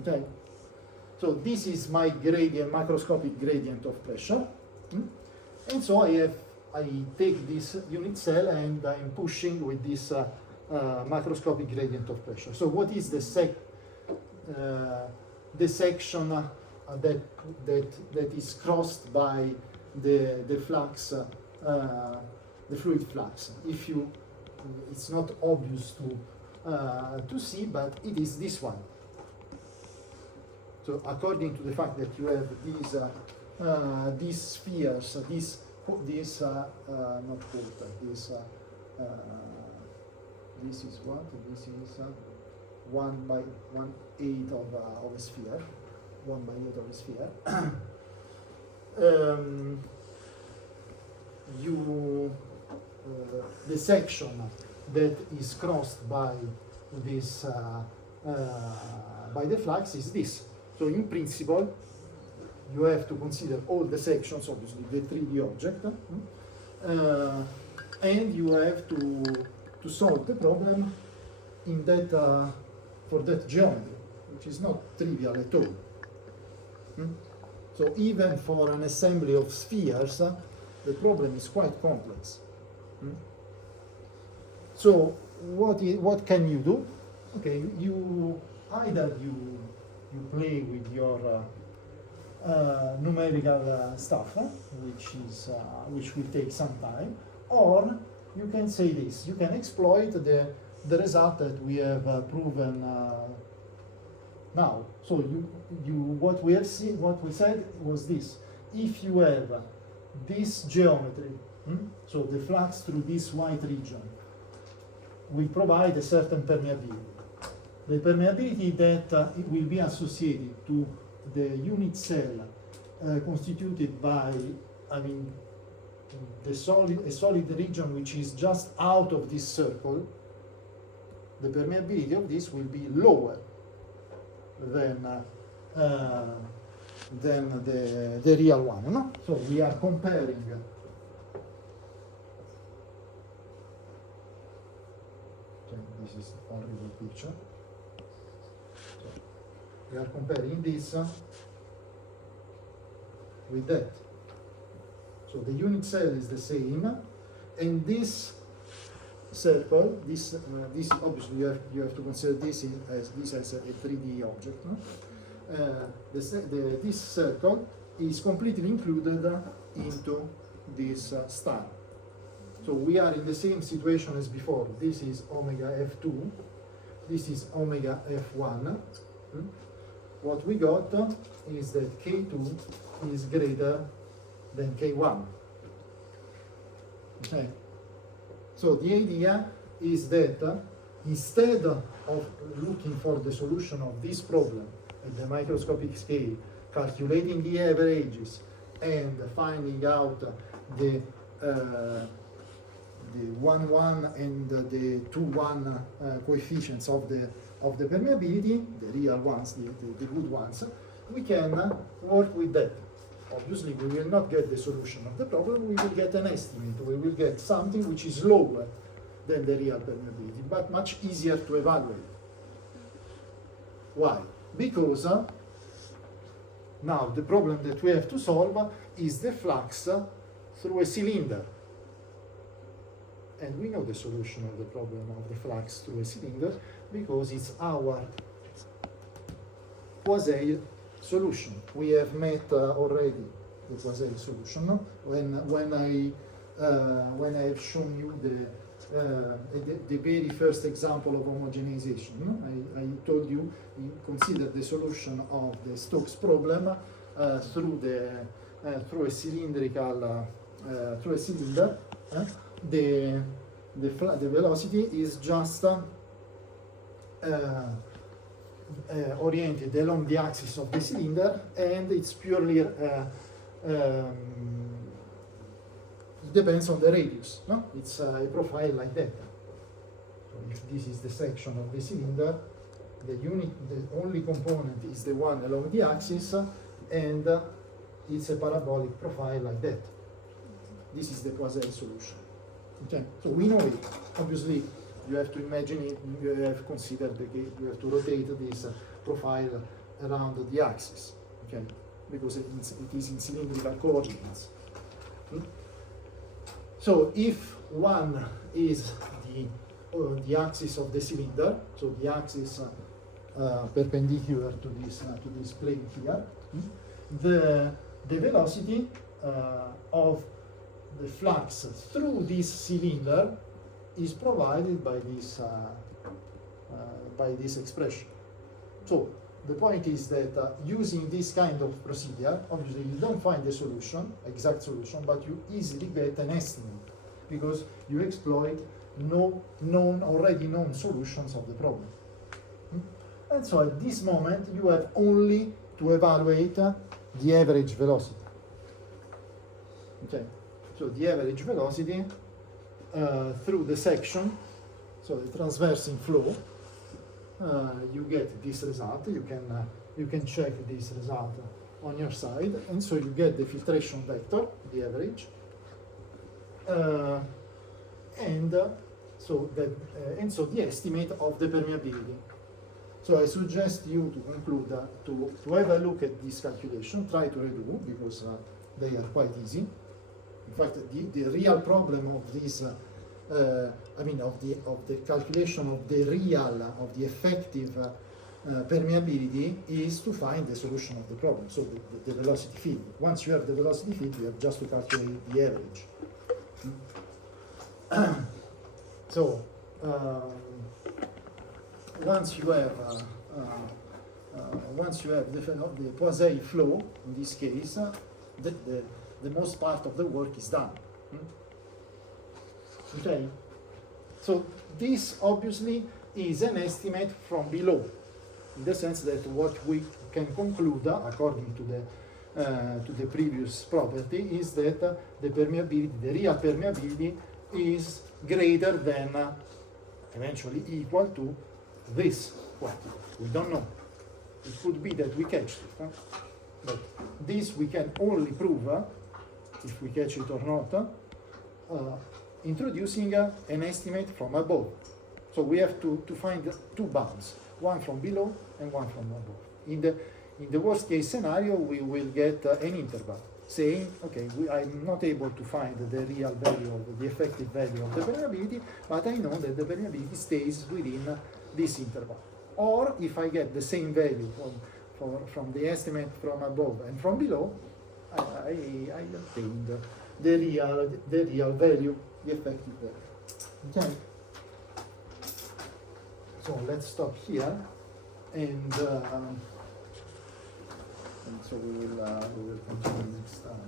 Okay. So this is my gradient, macroscopic gradient of pressure. And so I take this unit cell and I'm pushing with this macroscopic gradient of pressure. So what is the section that is crossed by the flux, the fluid flux? It's not obvious to see, but it is this one. So according to the fact that you have these spheres, this not quarter, this is what? This is 1 by 1/8 of a sphere, 1 by 8 of a sphere. The section that is crossed by this by the flux is this. So in principle, you have to consider all the sections, obviously the 3D object, and you have to solve the problem in that for that geometry, which is not trivial at all. So even for an assembly of spheres, the problem is quite complex. So what can you do? Okay, you play with your numerical stuff, which will take some time, or you can say this: you can exploit the result that we have proven now. So what we said was this: if you have this geometry, so the flux through this white region, will provide a certain permeability. The permeability that it will be associated to the unit cell constituted by, a solid region which is just out of this circle, the permeability of this will be lower than the real one. No? So we are comparing. This is a horrible picture. We are comparing this with that. So the unit cell is the same, and this circle, this obviously you have to consider this as a 3D object. No? This circle is completely included into this star. So we are in the same situation as before. This is omega F2, this is omega F1. What we got is that K2 is greater than K1. Okay. So the idea is that instead of looking for the solution of this problem at the microscopic scale, calculating the averages and finding out the the 1, and the 2, coefficients of the permeability, the real ones, the good ones, we can work with that. Obviously, we will not get the solution of the problem, we will get an estimate, we will get something which is lower than the real permeability, but much easier to evaluate. Why? Because now the problem that we have to solve is the flux through a cylinder. And we know the solution of the problem of the flux through a cylinder because it's our Poiseuille solution. We have met already the Poiseuille solution, no? When I have shown you the very first example of homogenization, no? I told you consider the solution of the Stokes problem through a cylindrical through a cylinder. The velocity is just oriented along the axis of the cylinder, and it's purely depends on the radius. No? It's a profile like that. So if this is the section of the cylinder, the only component is the one along the axis, and it's a parabolic profile like that. This is the Poiseuille solution. Okay, so we know it. Obviously, you have to imagine it. You have considered you have to rotate this profile around the axis. Okay, because it is in cylindrical coordinates. So if one is the axis of the cylinder, so the axis perpendicular to this plane here, the velocity of the flux through this cylinder is provided by this expression. So the point is that using this kind of procedure, obviously you don't find the solution, exact solution, but you easily get an estimate because you exploit already known solutions of the problem. And so at this moment you have only to evaluate the average velocity. Okay. So the average velocity through the section, so the transversing flow, you get this result. You can check this result on your side, and so you get the filtration vector, the average, and so the estimate of the permeability. So I suggest you to conclude to have a look at this calculation. Try to redo because they are quite easy. In fact, the real problem of this, of the calculation of the effective permeability is to find the solution of the problem. So the velocity field. Once you have the velocity field, you have just to calculate the average. So once you have the Poiseuille flow, in this case, the most part of the work is done. Okay, so this obviously is an estimate from below, in the sense that what we can conclude, according to the previous property, is that the permeability, the real permeability, is greater than, eventually equal to this quantity. We don't know. It could be that we catch it, but this we can only prove if we catch it or not, introducing an estimate from above. So we have to find two bounds, one from below and one from above. In the worst case scenario, we will get an interval saying, okay, I'm not able to find the real value of the effective value of the permeability, but I know that the permeability stays within this interval. Or if I get the same value from the estimate from above and from below, I obtained the real value, the effective value. Okay. So let's stop here, and so we will continue next time.